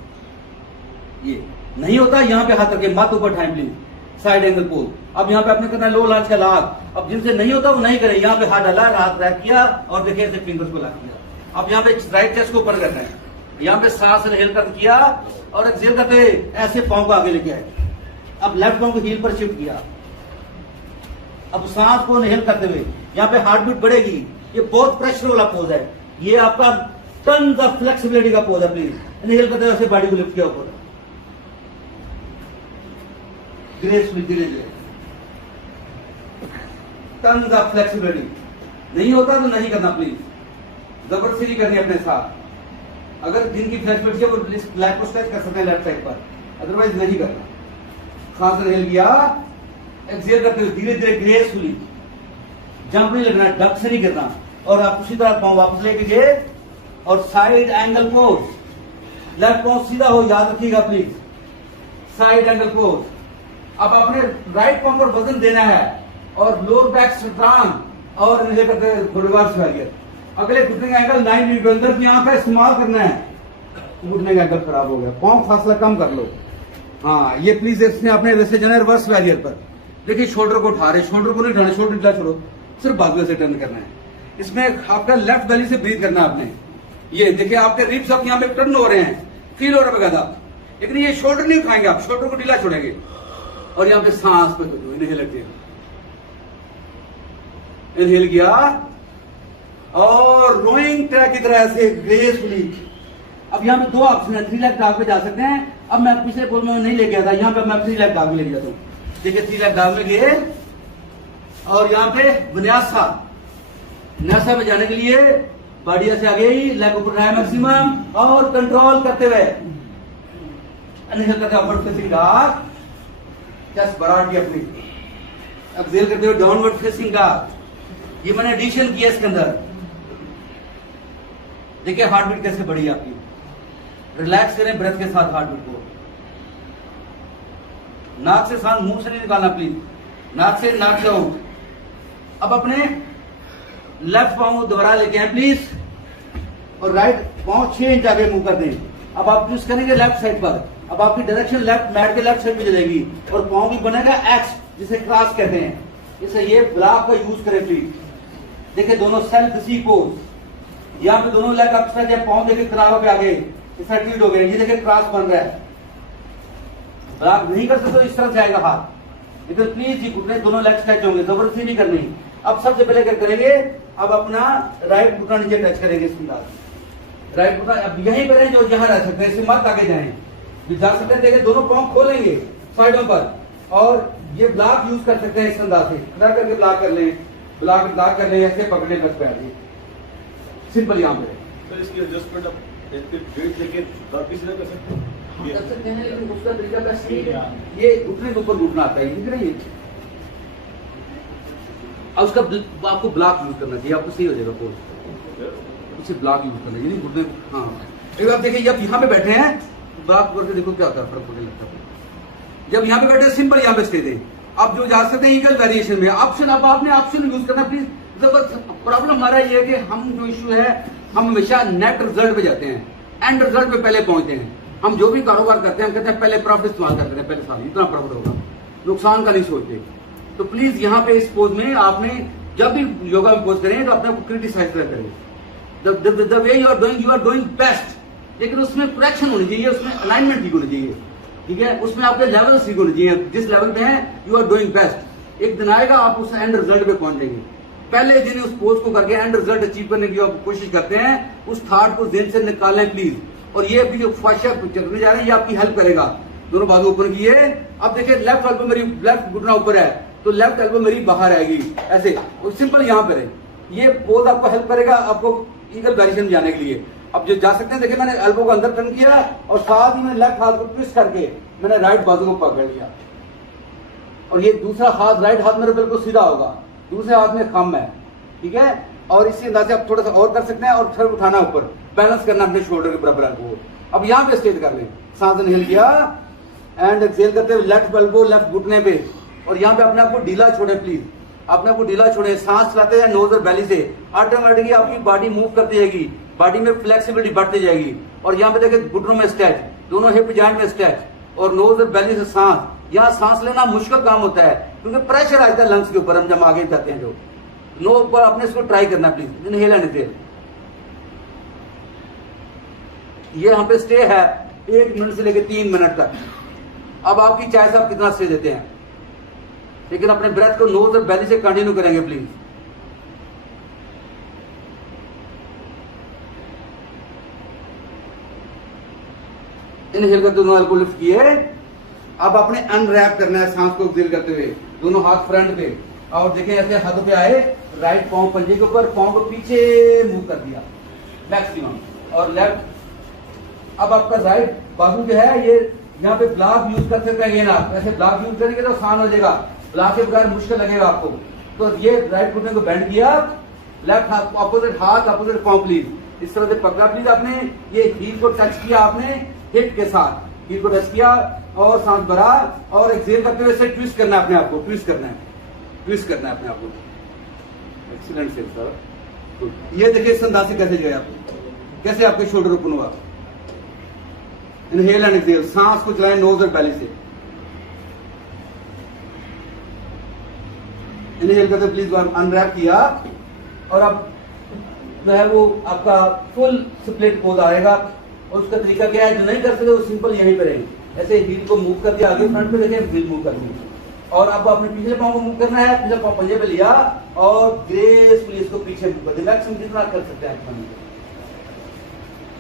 ये नहीं होता, यहाँ पे हाथ रखे, मत ऊपर उठाएं प्लीज, साइड एंगल पोज। अब यहाँ पे आपने करना है लो लांच का लाभ। अब जिनसे नहीं होता वो नहीं करें, यहाँ पे हाथ डाला, हाथ रैक किया और देखिए ऐसे फिंगर्स को लॉक किया। अब यहाँ पे राइट चेस्ट को ऊपर करना है, यहाँ पे सांस इनहेल कर किया और एक्सहेल करते ऐसे पांव को आगे लेके आए। अब लेफ्ट पांव को हील पर शिफ्ट किया। अब सांस को इनहेल करते हुए यहाँ पे हार्ट बीट बढ़ेगी। ये बहुत प्रेशर वाला पोज है, ये आपका टन्स ऑफ फ्लेक्सिबिलिटी का पोज है। प्लीज इनहेल करते हुए ऐसे बॉडी को लिफ्ट किया ऊपर, ग्रेसफुली धीरे धीरे, टन्स ऑफ फ्लेक्सिबिलिटी। नहीं होता तो नहीं करना प्लीज, जबरदस्ती नहीं करनी अपने साथ। अगर जिनकी फ्लेक्सिबिलिटी है वो लेग को स्ट्रेच कर सकते हैं लेफ्ट साइड पर, अदरवाइज नहीं करना। सांस इनहेल किया, एक्सहेल करते हुए धीरे धीरे ग्रेसफुली, जंप नहीं लगना, डक से नहीं करना। और आप उसी तरह पांव वापस लेके गए और साइड एंगल पोज, लेफ्ट पांव सीधा हो, याद रखिएगा प्लीज, साइड एंगल पोज। अब आपने राइट पांव पर वजन देना है और लोअर बैक स्ट्रांग और रिवर्स वैरियर। अगले घुटने का एंगल 90 डिग्री के अंदर की आंख का इस्तेमाल करना है। घुटने का एंगल खराब हो गया, पांव फासला कम कर लो। हाँ ये प्लीज इसने अपने वैसे जाना रिवर्स वैरियर पर। देखिए शोल्डर को उठा रहे, शोल्डर को नहीं उठाना, शोल्डर ढीला छोड़ो, सिर्फ बाजू से टर्न करना है। इसमें आपका लेफ्ट बेली से ब्रीथ करना है आपने। ये देखिए आपके रिब्स अब यहाँ पे टर्न हो रहे हैं, फील हो रहा है बगैर, लेकिन ये शोल्डर नहीं उठाएंगे आप, शोल्डर को ढीला छोड़ेंगे और यहाँ पे सांस पे इनहेल किया, इनहेल किया और रोइंग ट्रैक की तरह ऐसे ग्रेसफुली। अब यहाँ पे 2 ऑप्शन है, 3 लेग डॉग पे जा सकते हैं। अब मैं पिछले पोज में नहीं ले गया था, यहाँ पे मैं 3 लेग डॉग में ले जाता हूँ। देखिए 3 लेग डॉग में गए और यहाँ पे विन्यासा, विन्यासा में जाने के लिए बॉडी ऐसे आ गई, लेग ऊपर रहा मैक्सिमम और कंट्रोल करते हुए इनहेल करते अपवर्ड फेसिंग डॉग, चेस्ट बढ़ा दी अपनी, एक्सहेल करते हुए डाउनवर्ड फेसिंग डॉग। ये मैंने एडिशन किया इसके अंदर। देखिए हार्ट बीट कैसे बढ़ी आपकी, रिलैक्स करें ब्रेथ के साथ हार्ट बीट को। नाक से सांस मुंह से नहीं निकालना प्लीज, नाक से आउट। अब अपने लेफ्ट पांव दोबारा लेके आए प्लीज और राइट पांव 6 इंच आगे मूव कर दें। अब आप चूज करेंगे लेफ्ट साइड पर, अब आपकी डायरेक्शन लेफ्ट, मैट के लेफ्ट साइड में चलेगी और पाँव भी बनेगा एक्स, जिसे क्रॉस कहते हैं। इसे ये ब्लॉक का यूज करें प्लीज। देखिए दोनों सेल्फ सी पोज, यहाँ पे दोनों लेग अप स्ट्रेच है, पाँव देखिए किनारों पे आ गए, इस साइड टिल्ट हो गए, ये देखिए क्रॉस बन रहा है। ब्लॉक नहीं कर सकते तो इस तरह से आएगा हाथ, लेकिन प्लीज ये घुटने दोनों लेग स्ट्रेच होंगे, जबरदस्ती नहीं करनी। अब सबसे पहले क्या करेंगे, अब अपना राइट घुटना नीचे टच करेंगे इस अंदाज। राइट घुटना अब यहीं पर है जो यहाँ रह सकते हैं, इससे मत आगे जाएं, जा सकते हैं। देखिए दोनों पाँव खोलेंगे साइडों पर और ये ब्लॉक यूज कर सकते हैं इस अंदाज से, खड़ा करके ब्लॉक कर लें, ब्लॉक कर लें, ऐसे पकड़े बस पैर, सिंपल यहाँ पे। सर इसकी एडजस्टमेंट आप वेट लेके काफी सीधा कर सकते हैं। कर सकते हैं, लेकिन उसका तरीका कैसे है, ये घुटने के ऊपर घुटना आता है, दिख रही है। अब उसका आपको ब्लॉक यूज करना चाहिए, आपको सही हो जाएगा पोज, उसे ब्लॉक यूज करना चाहिए घुटने। हाँ एक बार देखिए, जब यहाँ पे बैठे हैं ब्लॉक करके देखो क्या होता है, फर्क पड़ने लगता है। जब यहाँ पे बैठे सिंपल यहाँ पे स्टे दें। अब जो जा सकते हैं ईगल वेरिएशन में ऑप्शन, अब आपने ऑप्शन यूज करना प्लीज। प्रॉब्लम हमारा ये है कि हम जो इश्यू है, हम हमेशा नेट रिजल्ट पे जाते हैं, एंड रिजल्ट पे पहले पहुंचते हैं। हम जो भी कारोबार करते हैं, हम कहते हैं पहले प्रॉफिट इस्तेमाल करते हैं, पहले साल इतना प्रॉफिट होगा, नुकसान का नहीं सोचते। तो प्लीज यहाँ पे इस पोज में आपने जब भी योगा में पोज करें तो अपने को क्रिटिसाइज करें। The way you are doing best, लेकिन उसमें करेक्शन होनी चाहिए, उसमें अलाइनमेंट ठीक होनी चाहिए, ठीक है। उसमें आपके लेवल ठीक होने चाहिए, जिस लेवल पे है यू आर डूइंग बेस्ट। एक दिन आएगा आप उस एंड रिजल्ट पे पहुंच जाएंगे। पहले दिन उस पोज को करके एंड रिजल्ट अचीव करने की आप कोशिश करते हैं, उस थॉट को जेन से निकालें प्लीज। और ये अभी जो ख्वाहिशा चलने जा रहे हैं, ये आपकी हेल्प करेगा। दोनों बाजू ऊपर किए। अब देखिए लेफ्ट एल्बो मेरी, लेफ्ट घुटना ऊपर है तो लेफ्ट एल्बो मेरी बाहर आएगी, ऐसे सिंपल यहाँ पर है। ये पोज आपको हेल्प करेगा, आपको ईगल वेरिएशन में जाने के लिए। अब जो जा सकते हैं, देखिए मैंने एल्बो को अंदर टर्न किया और साथ ही मैंने लेफ्ट हाथ को ट्विस्ट करके मैंने राइट बाजू को पकड़ लिया, और ये दूसरा हाथ, राइट हाथ मेरे बिल्कुल सीधा होगा, दूसरे हाथ में खम है, ठीक है। और इसी अंदाज से आप थोड़ा सा और कर सकते हैं, और फिर उठाना ऊपर, बैलेंस करना अपने शोल्डर के बराबर को। अब यहाँ पे स्ट्रेट कर लें, सांस इनहेल किया एंड एक्सहेल करते हुए लेफ्ट एल्बो लेफ्ट घुटने पे, और यहाँ पे अपने आप को ढीला छोड़े प्लीज, अपने आप को ढीला छोड़े। सांस चलाते हैं नोज और बेली से, ऑटोमेटिकली आपकी बॉडी मूव करती जाएगी, बॉडी में फ्लेक्सिबिलिटी बढ़ती जाएगी। और यहाँ पे देखिए घुटनों में स्ट्रेच, दोनों हिप जॉइंट में स्ट्रेच, और नोज और बेली से सांस। यहाँ सांस लेना मुश्किल काम होता है क्योंकि प्रेशर आता है लंग्स के ऊपर, हम जब आगे जाते हैं जो नो पर अपने इसको ट्राई करना प्लीज। इनहेल एंड एक्सहेल, ये यहाँ पे स्टे है 1 मिनट से लेकर 3 मिनट तक। अब आपकी चाय से आप कितना स्टे देते हैं, लेकिन अपने ब्रेथ को नोज और बेली से कंटिन्यू करेंगे प्लीज। इनहेल करते दोनों एल्बो लिफ्ट किए। अब आपने अनरैप करना है सांस को एक्सहेल करते हुए, दोनों हाथ फ्रंट पे, और देखें ऐसे हाथों पे आए, राइट पांव पंजे के ऊपर, पांव को पीछे मूव कर दिया मैक्सिमम, और लेफ्ट। अब आपका राइट बाजू जो है, ये यहाँ पे ब्लॉक यूज कर सकते हैं, आप ऐसे ब्लॉक यूज करेंगे तो आसान हो जाएगा, ब्लॉक के बगैर मुश्किल लगेगा आपको। तो ये राइट घुटने को बेंड किया, लेफ्ट हाथ अपोजिट हाथ अपोजिट पांव प्लीज, इस तरह से पकड़ा प्लीज। आपने ये हील को टच किया, आपने हिप के साथ हील को टच किया, और सांस भरा, और एक्सहेल करते हुए इसे ट्विस्ट करना है अपने आप को, ट्विस्ट करना है, ट्विस्ट करना है अपने आप को। एक्सीलेंट से सर। ये देखिए इस अंदाज से कैसे गए आप, कैसे आपके शोल्डर ओपन हुआ। इनहेल एंड एक्सहेल, सांस को चलाएं नोज और बेली से। इनहेल करते प्लीज अनरैप किया, और अब जो है वो आपका फुल स्प्लिट पोज आएगा। और उसका तरीका क्या है, जो नहीं कर सकते वो सिंपल यहीं पे रहेंगे, ऐसे हील को मूव कर दिया आगे फ्रंट पे, देखिए व्हील मूव कर दी, और अब आपने पिछले पांव को मूव करना है, पिछले पांव पंजे पे लिया और ग्रेसफुली इसको पीछे मूव कर दिया। मैक्सिमम जितना कर सकते हैं।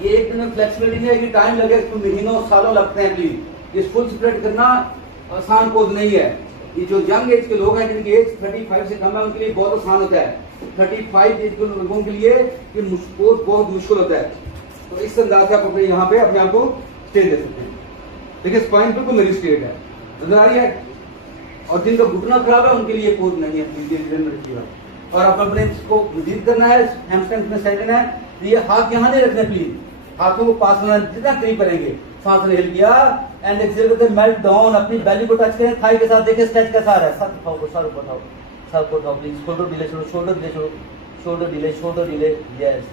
ये एक दिन में फ्लेक्सिबिलिटी नहीं है, टाइम लगेगा, इसको महीनों सालों लगते हैं प्लीज। ये फुल स्प्लिट करना आसान पोज नहीं है। ये जो यंग एज के लोग हैं, जिनकी एज 35 से कम है, उनके लिए बहुत आसान होता है। 35 एज के लोगों के लिए ये पोज बहुत मुश्किल होता है। तो इस अंदाज से आप अपने यहाँ पे अपने आप को स्टे दे सकते हैं। देखिए स्पाइन बिल्कुल मेरी स्ट्रेट है, नजर आ रही है। और जिनका घुटना खराब है उनके लिए पोज नहीं है। और आप अपने इसको मजीद करना है, हैमस्ट्रिंग में सही देना है। ये हाथ यहाँ नहीं रखने प्लीज, हाथों को पास होना जितना करीब करेंगे। सांस इनहेल किया एंड एक्सहेल करते मेल्ट डाउन, अपनी बेली को टच करें थाई के साथ। देखिए स्ट्रेच कैसा आ रहा है, सर उठाओ, सर ऊपर उठाओ, सर ऊपर उठाओ प्लीज। शोल्डर ढीले छोड़ो, शोल्डर ढीले छोड़ो, शोल्डर ढीले, शोल्डर ढीले, यस।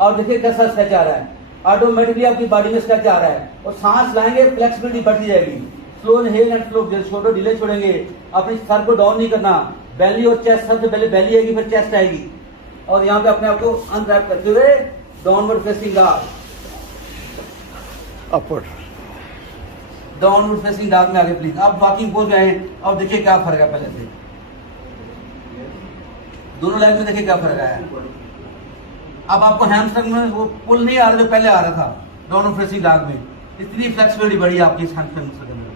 और देखिए कैसा स्ट्रेच आ रहा है। ऑटोमेटिकली आपकी बॉडी में स्ट्रेच आ रहा है, और सांस लाएंगे फ्लेक्सिबिलिटी बढ़ती जाएगी। Slow inhale and slow, shoulder delay छोड़ेंगे, अपने सर को डाउन नहीं करना, बेली और चेस्ट, सबसे पहले बेली आएगी फिर चेस्ट आएगी, और यहाँ पे अपने आप को अनरैप करते हुए downward facing dog, upward, downward facing dog में आगे प्लीज। अब वॉकिंग पोज में आए, अब देखिए क्या फर्क है पहले से, दोनों लेग में देखिए क्या फर्क है। अब आपको हैमस्ट्रिंग में वो पुल नहीं आ रहा जो पहले आ रहा था डाउनवर्ड फेसिंग डॉग में, इतनी फ्लेक्सिबिलिटी बढ़ी आपकी इस हैमस्ट्रिंग में।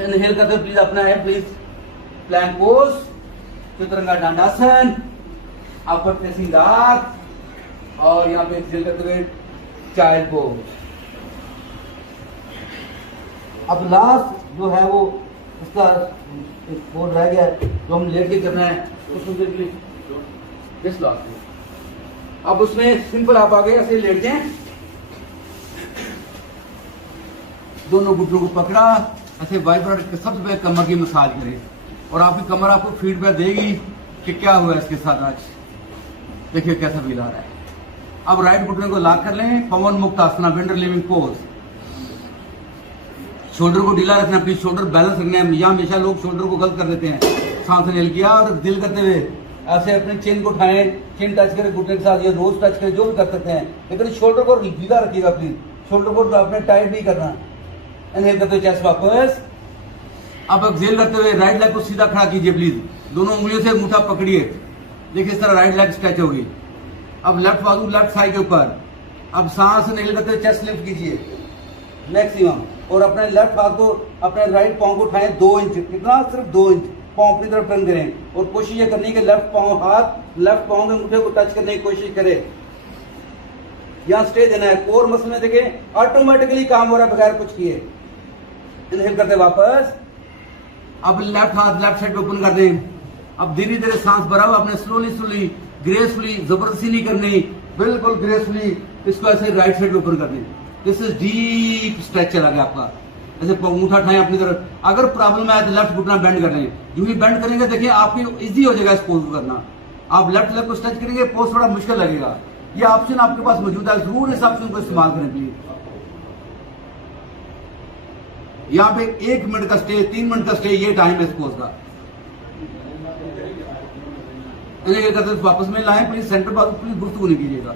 इनहेल करते हुए प्लीज अपना है please plank pose, Chaturanga Dandasana, upward facing dog, और यहाँ पे एक्सहेल करते हुए चाइल्ड पोज। अब लास्ट जो है वो उसका एक पोज रह गया जो हम लेट के करना है, उसमें इस लास्ट। अब उसमें सिंपल आप आगे ऐसे लेट जाएं, दोनों घुटनों को पकड़ा ऐसे वाइब्रेट, सबसे पहले कमर की मसाज करें, और आपकी कमर आपको फीडबैक देगी कि क्या हुआ इसके साथ आज, देखिए कैसा फील आ रहा है। अब राइट घुटने को लॉक कर लें, पवन मुक्त आसना, विंडर लिविंग पोज। शोल्डर को ढीला रखना प्लीज, शोल्डर बैलेंस रखना है। यहाँ हमेशा लोग शोल्डर को गलत कर देते हैं, सांस इनहेल किया और दिल करते हुए ऐसे अपने चिन को उठाएं, चिन टच करें घुटने के साथ, या रोज टच करें, जो भी कर सकते हैं, लेकिन शोल्डर को ढीला रखिएगा प्लीज, शोल्डर को अपने टाइट नहीं करना। इनहेल करते हुए चेस्ट वापस। अब एक्सहेल करते हुए राइट लेग को सीधा खड़ा कीजिए प्लीज, दोनों उंगलियों से मुट्ठा पकड़िए, देखिए इस तरह राइट लेग स्ट्रेच होगी। अब लेफ्ट बाजू लेफ्ट साइड के ऊपर, अब सांस इनहेल करते हुए चेस्ट लिफ्ट कीजिए मैक्सिमम, और अपने लेफ्ट हाथ को अपने राइट पांव को उठाएं 2 इंच, कितना, सिर्फ 2 इंच पांव अपनी तरफ टर्न करें, और कोशिश ये करनी कि लेफ्ट पांव हाथ लेफ्ट पांव के मुट्ठे को टच करने की कोशिश करें, यहाँ स्टे देना है। कोर मसल में देखें ऑटोमेटिकली काम हो रहा है बगैर कुछ किए। इनहेल करते वापस। अब लेफ्ट हाथ लेफ्ट साइड पे ओपन कर दें। अब धीरे धीरे सांस भराओ, आपने स्लोली स्लोली ग्रेसफुली, जबरदस्ती नहीं करनी, बिल्कुल ग्रेसफुली इसको ऐसे राइट साइड पे ओपन कर दें। दिस इज डीप स्ट्रेच चला गया आपका, ऐसे अंगूठा उठाएं अपनी तरफ। अगर प्रॉब्लम है तो लेफ्ट घुटना बेंड कर लें, जो भी बेंड करेंगे देखिए आपकी इजी हो जाएगा इस पोज को करना। आप लेफ्ट लेग को स्ट्रेच करेंगे, पोज थोड़ा मुश्किल लगेगा, ये ऑप्शन आपके पास मौजूद है, जरूर इस ऑप्शन को इस्तेमाल करें प्लीज। यहाँ पे 1 मिनट का स्टे, 3 मिनट का स्टे, ये टाइम है इस पोज का। इन्हें करते वापस में लाएं प्लीज, सेंटर बाजू प्लीज गुफ्तगू नहीं कीजिएगा,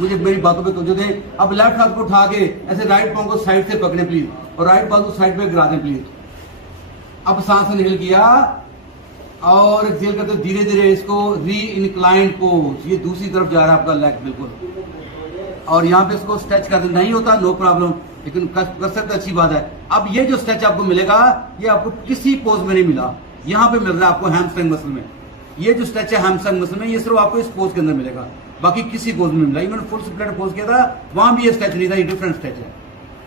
मुझे मेरी बातों पे तवज्जो दें। अब लेफ्ट हाथ को उठा के ऐसे राइट पांव को साइड से पकड़े प्लीज, और राइट बाजू साइड पे गिरा दें प्लीज। अब सांस इनहेल किया और एक्सहेल करते धीरे धीरे इसको री इंक्लाइंड पोज, ये दूसरी तरफ जा रहा है आपका लेग बिल्कुल, और यहाँ पे इसको स्ट्रेच कर दें, नहीं होता नो प्रॉब्लम, लेकिन कर सकते अच्छी बात है। अब ये जो स्ट्रेच आपको मिलेगा ये आपको किसी पोज में नहीं मिला, यहाँ पे मिल रहा है आपको हैमस्ट्रिंग मसल में। ये जो स्ट्रेच है हैमस्ट्रिंग मसल में, ये सिर्फ आपको इस पोज के अंदर मिलेगा, बाकी किसी पोज में नहीं मिला। ये मैंने फुल स्प्लिट पोज किया था, वहां भी ये स्ट्रेच नहीं था, ये डिफरेंट स्ट्रेच है।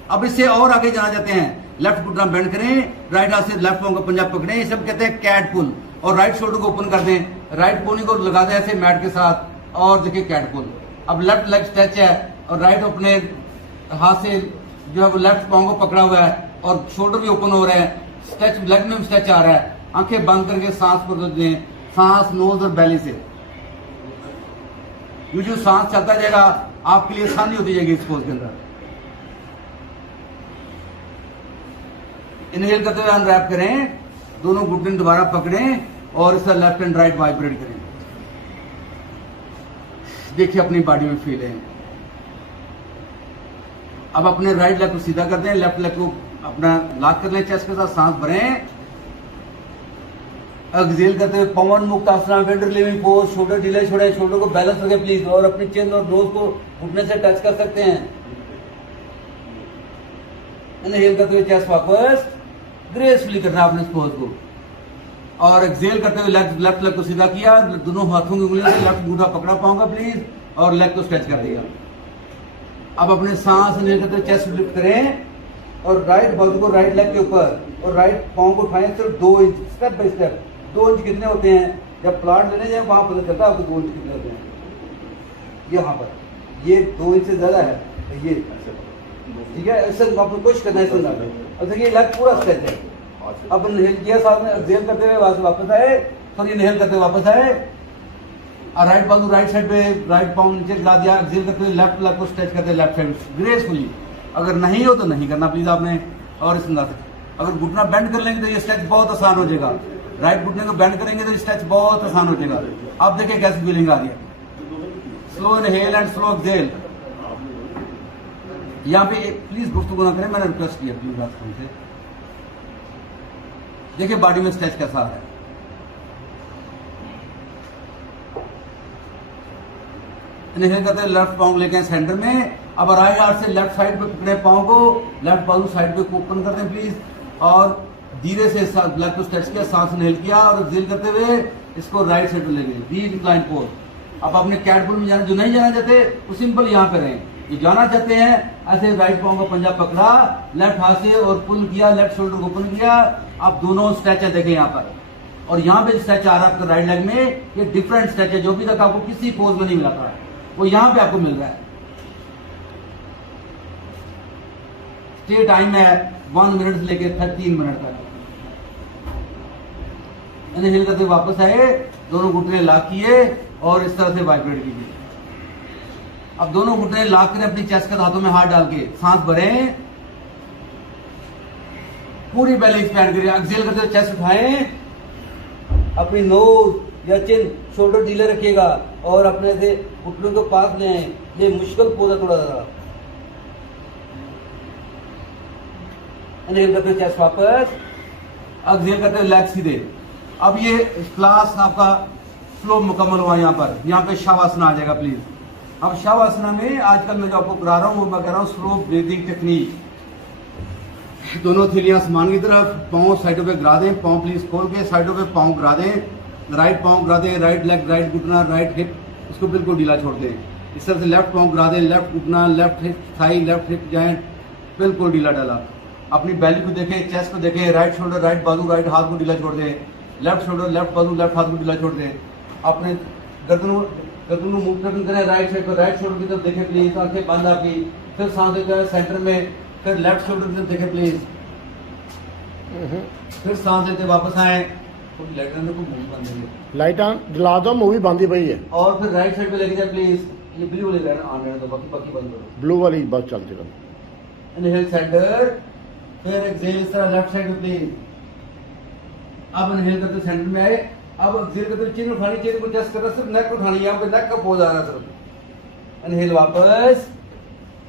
अब इससे और आगे जाना चाहते हैं, लेफ्ट घुटना बेंड करें, राइट हाथ से लेफ्ट पांव का पंजा पकड़ें, ये सब कहते हैं कैट पुल, और राइट शोल्डर को ओपन कर दें, राइट पोनी को लगा दें ऐसे मैट के साथ, और देखिए कैट पुल। अब लेफ्ट लेग स्ट्रेच है, और राइट अपने हाथ से जो है वो लेफ्ट पांव को पकड़ा हुआ है, और शोल्डर भी ओपन हो रहे हैं, स्ट्रेच लेग में भी स्ट्रेच आ रहा है। आंखें बंद करके सांस को दें, सांस नोज और बेली से, ये जो सांस चलता जाएगा आपके लिए आसानी होती जाएगी इस पोज के अंदर। इनहेल करते हुए अनरैप करें, दोनों घुटने दोबारा पकड़ें, और इसका लेफ्ट एंड राइट वाइब्रेट करें, देखिए अपनी बॉडी में फील है। अब अपने राइट लेग को सीधा कर दें, लेफ्ट लेग को अपना लॉक कर लें, चेस्ट के साथ सांस भरें। एक्सहेल करते हुए पवन मुक्त आसना, विंडर लिविंग पोज, शोल्डर ढीले छोड़े, शोल्डर को बैलेंस रखें प्लीज, और अपनी चिन और नोज को घुटने से टच कर सकते हैं। इनहेल करते हुए चेस्ट वापस, ग्रेसफुली करना आपने इस पोज को, और एक्सहेल करते हुए लेफ्ट लेग को सीधा किया, दोनों हाथों की उंगलियों से लेफ्ट अंगूठा पकड़ा पाऊंगा प्लीज, और लेग को स्ट्रेच कर दिया। अब अपने सांस इनहेल करते हुए चेस्ट लिफ्ट करें, और राइट बाजू को राइट लेग के ऊपर, और राइट पांव को उठाएं सिर्फ 2 inch, step by step. 2 inch कितने होते हैं, जब प्लाट लेने जाए वहां पता चलता है आपको 2 इंच कितने होते हैं। यहाँ पर ये 2 इंच से ज्यादा है, ये ठीक है, ऐसे आपको कोशिश करना है सुनना। अब देखिए लेग पूरा स्ट्रेच है। अब इनहेल किया, साथ में एक्सहेल करते हुए वापस आए, सॉरी इनहेल करते हुए वापस आए, और राइट बाजू राइट साइड पे राइट पाँव नीचे गिरा दिया, एक्सेल करते हुए लेफ्ट लेग को स्ट्रेच करते लेफ्ट साइड ग्रेसफुली। अगर नहीं हो तो नहीं करना प्लीज आपने। और इस अंदाज से अगर घुटना बेंड कर लेंगे तो ये स्ट्रेच बहुत आसान हो जाएगा। राइट घुटने को बेंड करेंगे तो स्ट्रेच बहुत आसान हो जाएगा। अब देखिए कैसे फीलिंग आ रही है। Slow inhale and slow exhale. यहाँ पे प्लीज गुफ्तगू ना करें, मैंने रिक्वेस्ट किया प्लीज आप से। देखिए बॉडी में स्ट्रेच कैसा है। इनहेल करते हैं, लेफ्ट पाँव लेके सेंटर में। अब राइट हाथ से लेफ्ट साइड पे पकड़े पाँव को, लेफ्ट बाजू साइड पे ओपन कर दें प्लीज। और धीरे से लेफ्ट को स्ट्रेच किया, सांस इनहेल किया और एक्सहेल करते हुए इसको राइट साइड पे ले गए, डीप इंक्लाइन पोज। अब आपने कैट पुल में जाना, जो नहीं जाना चाहते वो सिंपल यहाँ पे रहें। ये जाना चाहते हैं ऐसे राइट पाँव का पंजा पकड़ा, लेफ्ट हाथ से और पुल किया, लेफ्ट शोल्डर को ओपन किया। आप दोनों स्ट्रेच है देखें यहाँ पर। और यहाँ पे स्ट्रेच आ रहा है आपका राइट लेग में, ये डिफरेंट स्ट्रेच है जो भी तक आपको किसी पोज में नहीं मिला था, वो यहाँ पे आपको मिल रहा है। स्टे टाइम है 1 मिनट से लेकर 3 मिनट तक। इनहेल करते वापस आए, दोनों घुटने लॉक किए और इस तरह से वाइब्रेट कीजिए। अब दोनों घुटने लॉक करें अपनी चेस्ट के हाथों में हाथ डाल के, सांस भरें, पूरी बेली एक्सपैंड करिए। एक्सहेल करते हुए चेस्ट उठाएं, अपनी नोज या चिन शोल्डर ढीले रखिएगा और अपने से घुटनों को पास ले आए। ये मुश्किल पोज है थोड़ा सा। इनहेल करते हुए चेस्ट वापस, एक्सहेल करते हुए लेग सीधे। अब ये क्लास आपका फ्लो मुकम्मल हुआ। यहाँ पे शवासना आ जाएगा प्लीज। अब शवासना में आजकल मैं जो आपको करा रहा हूँ वो मैं कह रहा हूँ स्लो ब्रीदिंग टेक्निक। दोनों थैलियां आसमान की तरफ, पाँव साइडों पे गिरा दें, पाँव प्लीज खोल के साइडों पे पाँव गिरा दें, राइट पाँव गिरा दें, राइट लेग, राइट घुटना, राइट हिप इसको बिल्कुल ढीला छोड़ दें। इस तरह से लेफ्ट पाँव गिरा दें, लेफ्ट घुटना, left hip thigh, left hip joint बिल्कुल ढीला डाला। अपनी बेली को देखें, चेस्ट को देखें, राइट शोल्डर, राइट बाजू, राइट हाथ को ढीला छोड़ दें, लेफ्ट शोल्डर, लेफ्ट बाजू, लेफ्ट हाथ को ढीला छोड़ दें। अपने गर्दन मूव करें राइट साइड पर, राइट शोल्डर की तरफ देखें प्लीज, आंखें बंद आपकी। फिर सांस लेकर सेंटर में, फिर लेफ्ट शोल्डर की तरफ देखें प्लीज, फिर सांस लेते वापस आए। तो लाइट ऑन को मूव बंद करिए, लाइट ऑन जला दो, मूवी बंद पई है। और फिर राइट साइड पे लेके जाए प्लीज। ये ब्लू वाली लाइट ऑन रहने दो, बाकी बंद करो। ब्लू वाली बस चल चल। इनहेल सेंटर, फिर एक्सहेल इस तरह लेफ्ट साइड पे प्लीज। अब इनहेल करते सेंटर में आए, अब एक्सहेल करते चिन उठानी, चिन को जस्ट करना, सिर्फ नेक उठानी, यहाँ पे नेक का पोज आ रहा है सिर्फ। इनहेल वापस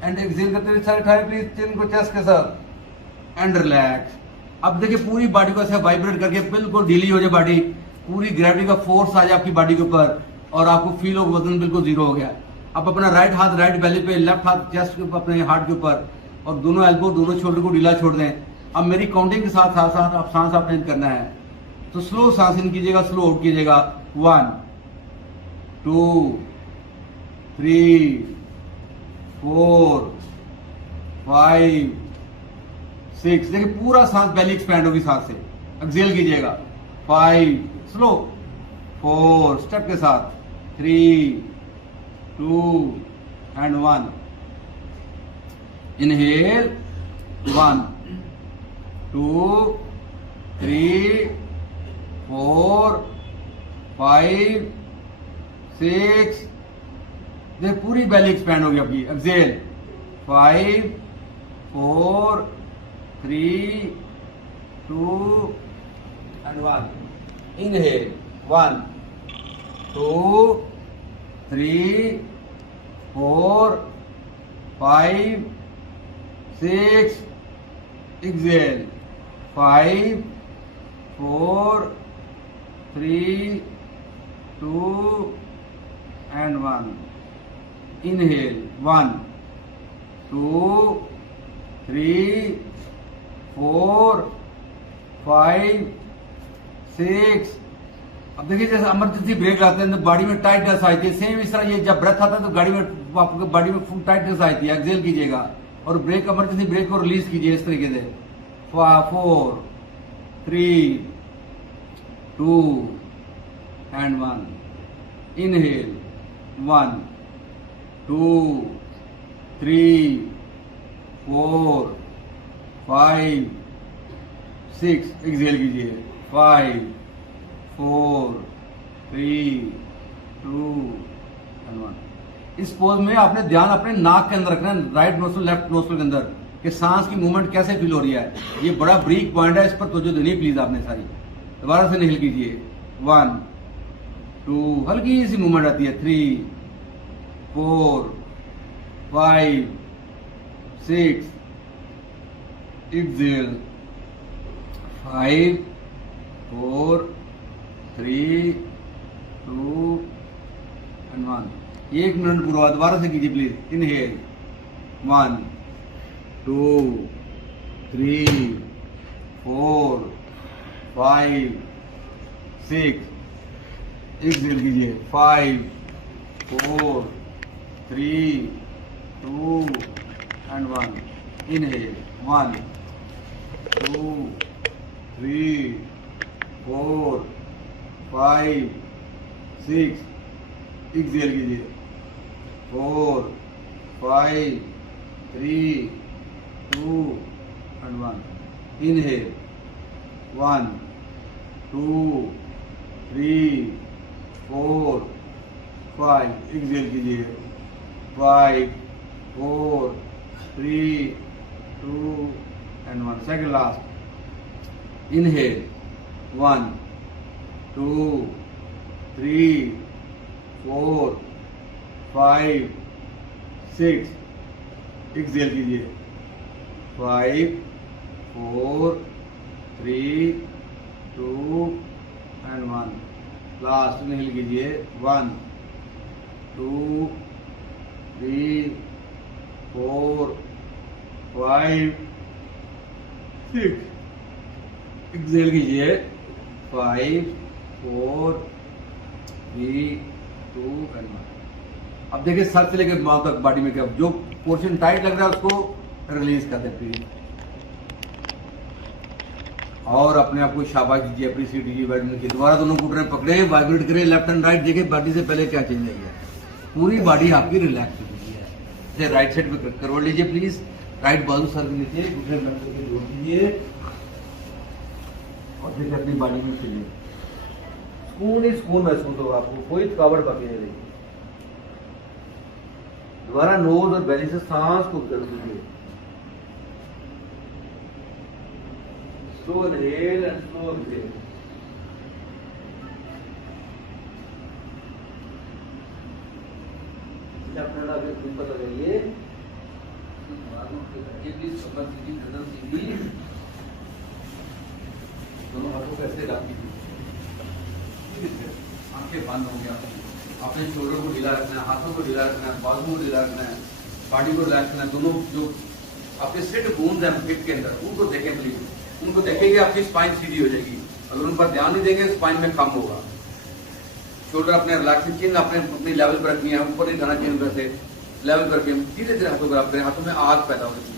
एंड एक्सहेल करते साइड उठाए प्लीज, चिन को चेस्ट के साथ एंड रिलैक्स। अब देखिए पूरी बॉडी को ऐसे वाइब्रेट करके बिल्कुल ढीली हो जाए बॉडी, पूरी ग्रेविटी का फोर्स आ जाए आपकी बॉडी के ऊपर और आपको फील हो वजन बिल्कुल जीरो हो गया। अब अपना राइट हाथ राइट बेली पे, लेफ्ट हाथ चेस्ट के ऊपर, अपने हार्ट के ऊपर, और दोनों एल्बो, दोनों शोल्डर को ढीला छोड़ दें। अब मेरी काउंटिंग के साथ साथ साथ आप सांस आपने करना है, तो स्लो सांस इन कीजिएगा, स्लो आउट कीजिएगा। 1 2 3 4 5 6। देखिए पूरा सांस बेली एक्सपैंड होगी सांस से। एक्सहेल कीजिएगा 5 स्लो, 4 स्टेप के साथ, 3 2 एंड 1। इनहेल 1 2 3 4 5 6। देखिए पूरी बेली एक्सपैंड होगी आपकी। Exhale 5 4 3 2 and 1। Inhale 1 2 3 4 5 6। Exhale 5 4 3 2 and 1। Inhale 1 2 3 4 5 6। अब देखिए जैसे इमरजेंसी ब्रेक आते हैं तो बॉडी में टाइटनेस आती है, सेम इस तरह ये जब ब्रेथ आता है तो गाड़ी में आपको बॉडी में फुल टाइटनेस आती है। एक्सहेल कीजिएगा और ब्रेक, इमरजेंसी ब्रेक को रिलीज कीजिए इस तरीके से। 4 3 2 एंड 1। इनहेल 1 2 3 4 5 6। एक्सहेल कीजिए 5 4 3 2 and 1। इस पोज में आपने ध्यान अपने नाक के अंदर रखना है, राइट नोस्ट्रल लेफ्ट नोस्ट्रल के अंदर, कि सांस की मूवमेंट कैसे फील हो रही है। ये बड़ा ब्रीक पॉइंट है, इस पर तवज्जो देनी प्लीज आपने सारी। दोबारा से निकल कीजिए। 1 2, हल्की सी मूवमेंट आती है। 3 4 5 6, एक्सेल। 5 4 3 2 and 1। 1 मिनट पूरा, दोबारा से कीजिए प्लीज। इनहेल 1 2 3 4 5 6, एक्सेल कीजिए। 5 4 3 2 and 1। इनहेल 1 2 3 4 5 6, एक्सेल कीजिए। 4 5 3 2 and 1। इनहेल 1 2 3 4 5, एक्सेल कीजिए। 5 4 3 2 and 1। Second last. Inhale 1 2 3 4 5 6, exhale कीजिए। 5 4 3 2 and 1। लास्ट इनहेल कीजिए। 1 2 3 4 5 6, एक्सेल कीजिए। 5 4 3 2 and 1। अब देखिए सर से लेकर दिमाग तक बॉडी में क्या, जो पोर्शन टाइट लग रहा है उसको रिलीज कर देते हैं और अपने आप को शाबाश दीजिए, अप्रिशिएट कीजिए। वाइब्रेट की दोबारा दोनों घुटने पकड़े, वाइब्रेट करें लेफ्ट एंड राइट। देखिए बॉडी से पहले क्या चेंज आई है, पूरी बॉडी आपकी रिलैक्स हो गई है। जैसे राइट साइड पे करवा लीजिए प्लीज। राइट बाजू सर के नीचे, घुटने बंद करके जोड़ दीजिए और देखिए अपनी बॉडी में फीलिंग सुकून ही सुकून महसूस होगा आपको, कोई थकावट बाकी नहीं रहेगी। दोबारा नोज और बेली से सांस को कर दीजिए। Slow inhale and slow exhale. अपना आगे ऊपर लगाइए। दोनों हाथों को ऐसे रख दीजिए, आंखें बंद हो गया। अपने शोल्डर को ढीला रखना है, हाथों को ढीला रखना है, बाजू को ढीला रखना है, बॉडी को रिलैक्स करना है। दोनों जो आपके सिट बोन्स हैं पेट के अंदर, उनको देखें प्लीज। उनको देखेंगे आपकी स्पाइन सीधी हो जाएगी। अगर उन पर ध्यान नहीं देंगे स्पाइन में कम होगा। शोल्डर अपने रिलैक्स, चिन अपने लेवल पर रखनी है, ऊपर नहीं जाना चिन पर से लेवल करके धीरे धीरे हाथों पर अपने हाथों में आग पैदा हो रही है।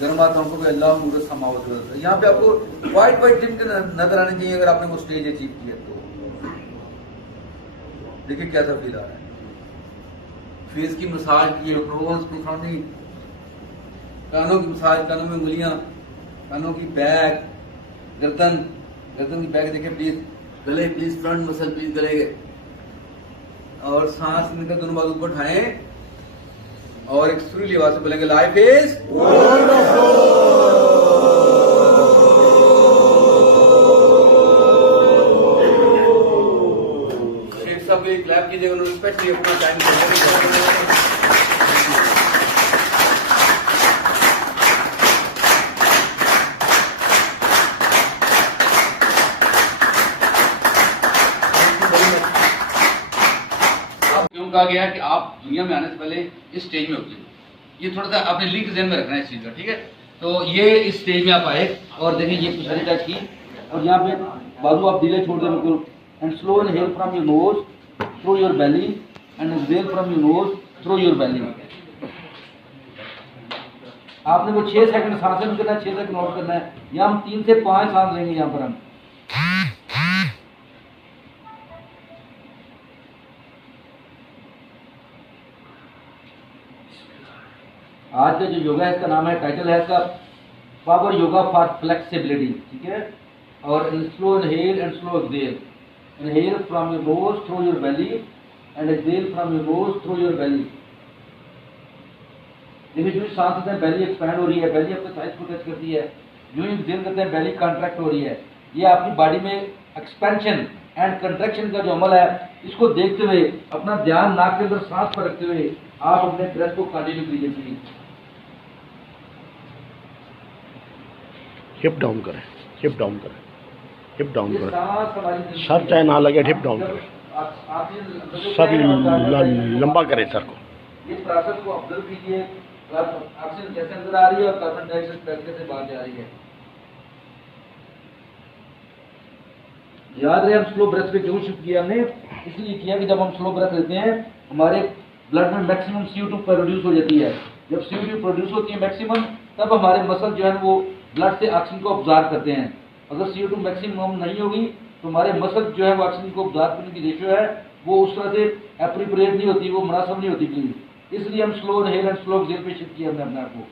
गर्म हाथों को भी अल्लाह मूरत समावत है। यहाँ पे आपको व्हाइट व्हाइट टिम के नजर आने चाहिए अगर आपने वो स्टेज अचीव की है तो। देखिए कैसा फील आ रहा है। फेस की मसाज की, नोज की खानी, कानों की मसाज, कानों में उंगलियां, कानों की बैक, गर्दन की बैक देखिए प्लीज। गले प्लीज, फ्रंट मसल प्लीज गले के, और सांस निकल दोनों बाजू को उठाएं और एक सुरीली आवाज से बोलेंगे लाइफ इज शेख साहब के लिए क्लैप कीजिएगा, उन्होंने स्पेशली अपना टाइम कहा गया कि आप दुनिया में आने से पहले इस स्टेज में होते हैं। ये थोड़ा सा अपने लिंक ज़हन में रखना है इस चीज़ का, ठीक है। तो ये इस स्टेज में आप आए और देखिए ये पुशारी टच की और यहाँ पे बाजू आप ढीले छोड़ दें बिल्कुल। And slow inhale from your nose through your belly and exhale from your nose through your belly. आपने वो 6 सेकंड सांसें भी करना है, 6 सेकंड नोट करना है। यहाँ हम 3 से 5 सांस लेंगे। यहाँ पर हम आज का जो योगा है इसका नाम है, टाइटल है इसका पावर योगा फॉर फ्लेक्सिबिलिटी, ठीक है। और slow inhale and slow exhale, inhale from your nose through your belly and exhale from your nose through your belly. देखिए जो सांस लेते हैं बेली एक्सपैंड हो रही है, बेली आपके साइज को टच करती है, जो एक्सहेल करते हैं बेली कॉन्ट्रैक्ट हो रही है। ये आपकी बॉडी में एक्सपेंशन एंड कंट्रैक्शन का जो अमल है, इसको देखते हुए अपना ध्यान नाक के अंदर सांस पर रखते हुए आप अपने ब्रेथ को कंटिन्यू कीजिए प्लीज। हिप डाउन करें, हिप डाउन करें, हिप डाउन ये करें, सांस हमारी सर चाहे ना लगे, हिप डाउन करें, सर लंबा करें सर को। ये प्रोसेस को ऑब्जर्व कीजिए, ऑक्सीजन कैसे अंदर आ रही है और कार्बन डाइऑक्साइड कैसे बाहर जा रही है। याद रहे हम स्लो ब्रेथ पे क्यों शिफ्ट किया हमने, इसलिए किया कि जब हम स्लो ब्रेथ लेते हैं हमारे ब्लड में मैक्सिमम CO2 प्रोड्यूस हो जाती है। जब CO2 प्रोड्यूस होती है मैक्सिमम, तब हमारे मसल जो है वो ब्लड से ऑक्सीजन को ऑब्जॉर्व करते हैं। अगर CO2 मैक्सिमम नहीं होगी तो हमारे मसल जो है वो ऑक्सीजन को ऑब्जॉर्व करने की रेशियो है वो उस तरह से एप्रोप्रिएट नहीं होती, वो मुनासिब नहीं होती प्लीज। इसलिए हम slow inhale and slow exhale पे शिफ्ट किया हमने अपने आप को।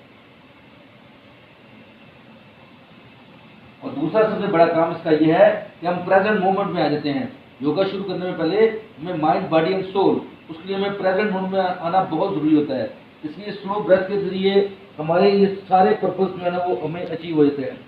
और दूसरा सबसे बड़ा काम इसका ये है कि हम प्रेजेंट मोमेंट में आ जाते हैं। योगा शुरू करने में पहले हमें माइंड, बॉडी एंड सोल, उसके लिए हमें प्रेजेंट मोमेंट में आना बहुत जरूरी होता है। इसलिए स्लो ब्रेथ के जरिए हमारे ये सारे पर्पस जो है ना वो हमें अचीव हो जाते हैं।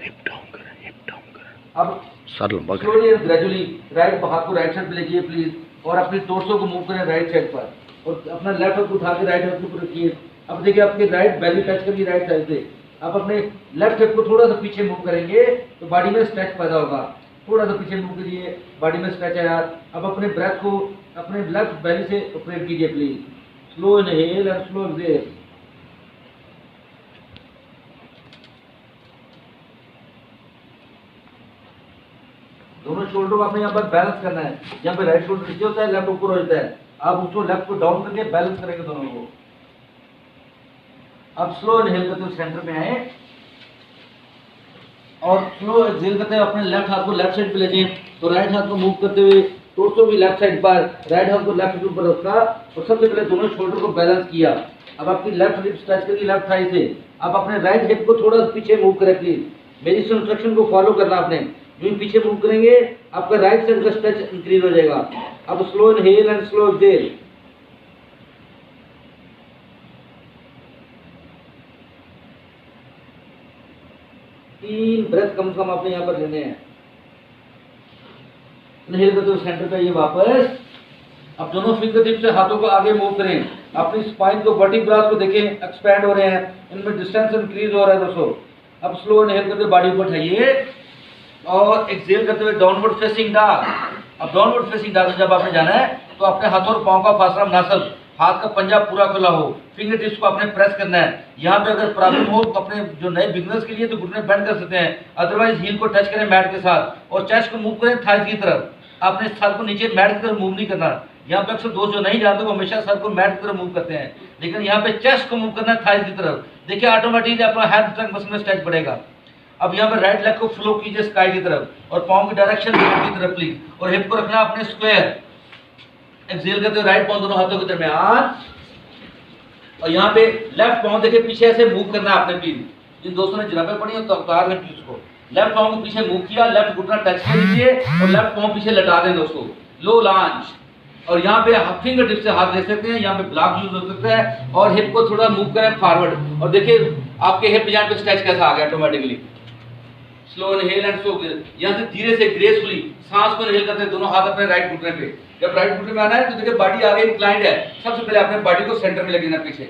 हिप डाउन करें, हिप डाउन करें, अब सर लंबा करें। स्लोली एंड ग्रेजुअली राइट हाथ को राइट साइड पे लेके प्लीज, और अपने टोर्सो को मूव करें राइट साइड पर, और अपना लेफ्ट हाथ उठा के राइट हाथ के ऊपर रखिए। अब देखिए आपके राइट बेली टच करिए राइट साइड से। आप अपने लेफ्ट हिप को थोड़ा सा पीछे मूव करेंगे तो बॉडी में स्ट्रेच पैदा होगा। थोड़ा सा पीछे मूव करिए, बॉडी में स्ट्रेच आया। अब अपने ब्रेथ को अपने लेफ्ट बेली से ऑपरेट कीजिए please. Slow inhale and slow exhale. दोनों शोल्डर को आपने यहाँ पर बैलेंस करना है। यहाँ पे राइट शोल्डर नीचे होता है, लेफ्ट ऊपर होता है। आप उसको लेफ्ट को डाउन करके बैलेंस करेंगे दोनों को। अब स्लो इनहेल करते हुए सेंटर में आए और स्लो एक्सहेल करते हुए अपने लेफ्ट हाथ को लेफ्ट साइड पे ले जाइए। तो राइट हाथ को मूव करते हुए टोर्सो भी लेफ्ट साइड पर, राइट हाथ को लेफ्ट ऊपर रखा और सबसे पहले दोनों शोल्डर को बैलेंस किया। अब आपकी लेफ्ट हिप स्ट्रेच करिए लेफ्ट थाई से। आप अपने राइट हिप को थोड़ा पीछे मूव करें प्लीज। मेरी इस इंस्ट्रक्शन को फॉलो करना आपने। जो पीछे मूव करेंगे आपका राइट साइड का स्ट्रेच इंक्रीज हो जाएगा। अब slow inhale and slow exhale. तीन ब्रेथ कम से कम आपने यहाँ पर लेने हैं। इनहेल करते हुए सेंटर पे आइए वापस। अब दोनों फिंगर टिप से हाथों को आगे मूव करें। अपनी स्पाइन को, वर्टिब्रास को देखें एक्सपैंड हो रहे हैं, इनमें डिस्टेंस इंक्रीज हो रहा है दोस्तों। अब स्लो इनहेल करते हुए बॉडी को उठाइए और एक्सहेल करते हुए डाउनवर्ड फेसिंग डॉग। अब डाउनवर्ड फेसिंग डॉग जब आपने जाना है तो अपने हाथों और पांव का फासला मुनासिब, हाथ का पंजा पूरा खुला हो, फिंगर टिप्स को आपने प्रेस करना है। यहाँ पे अगर प्रॉब्लम हो तो अपने जो नए बिगनर्स के लिए तो घुटने बेंड कर सकते हैं, अदरवाइज हील को टच करें मैट के साथ और चेस्ट को मूव करें थाइज की तरफ। आपने सर को नीचे मैट की तरफ मूव नहीं करना। यहाँ पे अक्सर दोस्त जो नहीं जानते वो हमेशा सर को मैट की तरफ मूव करते हैं, लेकिन यहाँ पे चेस्ट को मूव करना है थाइज की तरफ। देखिए ऑटोमेटिकली अपना हैंड ट्रंक मसल में स्ट्रेच बढ़ेगा। अब यहाँ पे राइट लेग को फ्लो कीजिए स्काई की तरफ और पाँव की डायरेक्शन की तरफ प्लीज, और हिप को रखना अपने स्क्वायर। एक्सहेल करते हुए राइट पाँव दोनों हाथों के दरमियान और यहाँ पे लेफ्ट पाँव देखिए पीछे ऐसे मूव करना है आपने प्लीज। जिन दोस्तों ने जुराबें पढ़ी है तो उतार लें प्लीज को। लेफ्ट पाँव को पीछे मूव किया, लेफ्ट घुटना टच कर लीजिए और लेफ्ट पाँव पीछे लटा दें दोस्तों, लो लॉन्च। और यहाँ पे फिंगर टिप से हाथ ले सकते हैं, यहाँ पे ब्लॉक यूज हो सकता है और हिप को थोड़ा मूव करें फॉरवर्ड। और देखिए आपके हिप जॉइंट पे स्ट्रेच कैसा आ गया automatically. Slow inhale and slow exhale. यहाँ से धीरे से ग्रेसफुली सांस को इनहेल करते हैं, दोनों हाथ अपने राइट घुटने पे। जब राइट घुटने में आना है तो देखिए बॉडी आगे इंक्लाइंड है, सबसे पहले अपने बॉडी को सेंटर में लगना पीछे।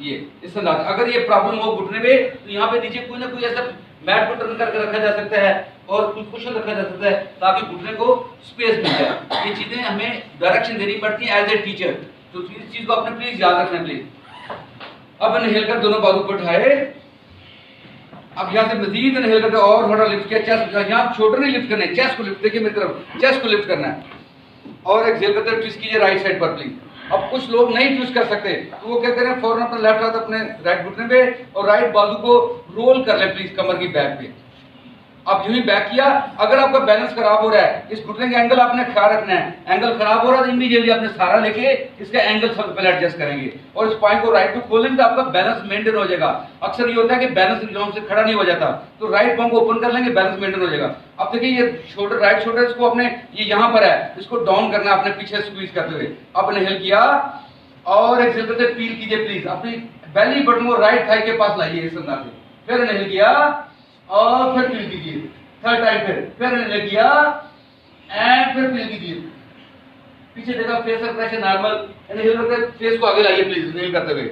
ये इस अंदाज, अगर ये प्रॉब्लम हो घुटने में तो यहाँ पे नीचे कोई ना कोई ऐसा मैट को टर्न करके रखा जा सकता है और कुछ कुशन रखा जा सकता है ताकि घुटने को स्पेस मिल जाए। ये चीजें हमें डायरेक्शन देनी पड़ती है एज ए टीचर, तो इस चीज को आपने प्लीज याद रखना प्लीज। अब इनहेल कर दोनों बाजू को उठाए। अब यहाँ से मजीद इनहेल करके और थोड़ा लिफ्ट किया, चेस्ट यहाँ शोल्डर नहीं लिफ्ट करने, चेस्ट को लिफ्ट, देखिए मेरी तरफ, चेस्ट को लिफ्ट करना है। और एक्सहेल करते ट्विस्ट कीजिए राइट साइड पर प्लीज। अब कुछ लोग नहीं ट्विस्ट कर सकते तो वो क्या करें, फौरन अपना लेफ्ट हाथ अपने राइट घुटने पे और राइट बाजू को रोल कर ले प्लीज कमर की बैक पे। अब यूं ही बैक किया। अगर आपका बैलेंस खराब हो रहा है, इस घुटने का एंगल आपने ख्याल रखना है, एंगल खराब हो रहा है तो इमीडिएटली अपने सहारा लेके इसका एंगल सबसे पहले एडजस्ट करेंगे और स्पाइन को राइट टू खोलेंगे तो आपका बैलेंस मेंटेन हो जाएगा। अक्सर ये होता है कि बैलेंस जोन से खड़ा नहीं हो जाता, तो राइट पांव को ओपन कर लेंगे, बैलेंस मेंटेन हो जाएगा। अब देखिए ये शोल्डर, राइट शोल्डर इसको अपने ये यहाँ पर है, इसको डाउन करना है अपने पीछे स्क्वीज करते हुए। अपने हिल किया और एक्सेल करते पील कीजिए प्लीज, अपनी बेली बटन को राइट थाई के पास लाइए इस अंदाज से। फिर इनहेल किया और फिर पील कीजिए, थर्ड टाइम फिर इनहेल किया एंड फिर पील कीजिए। पीछे देखा फेस का प्रेशर नॉर्मल, इनहेल करते फेस को आगे लाइए प्लीज, इनहेल करते हुए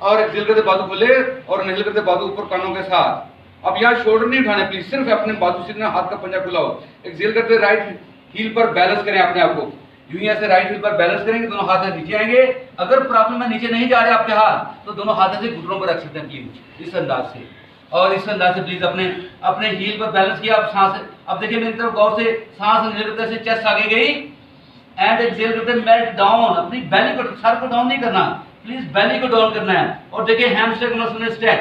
और एक्सेल करते बाजू खोले और इनहेल करते बाजू ऊपर कानों के साथ। अब यहाँ शोल्डर नहीं उठाने प्लीज, सिर्फ अपने बाजू से हाथ का पंजा खुला हो। एक्सेल करते राइट हील पर बैलेंस करें अपने आप को, यूं ही ऐसे राइट हील पर बैलेंस करेंगे, दोनों हाथ नीचे आएंगे। अगर प्रॉब्लम है नीचे नहीं जा रहे आपके हाथ तो दोनों हाथ से घुटनों पर रख सकते हैं प्लीज, इस अंदाज से। और इस अंदाज से प्लीज अपने अपने हील पर बैलेंस किया। अब सांस, अब देखिए मेरी तरफ गौर से, सांस इनहेल करते से चेस्ट आगे गई एंड एक्सहेल करते मेल्ट डाउन। अपनी बेली को, सर को डाउन नहीं करना प्लीज, बेली को डाउन करना है। और देखिए हैमस्ट्रिंग मसल में स्ट्रेच,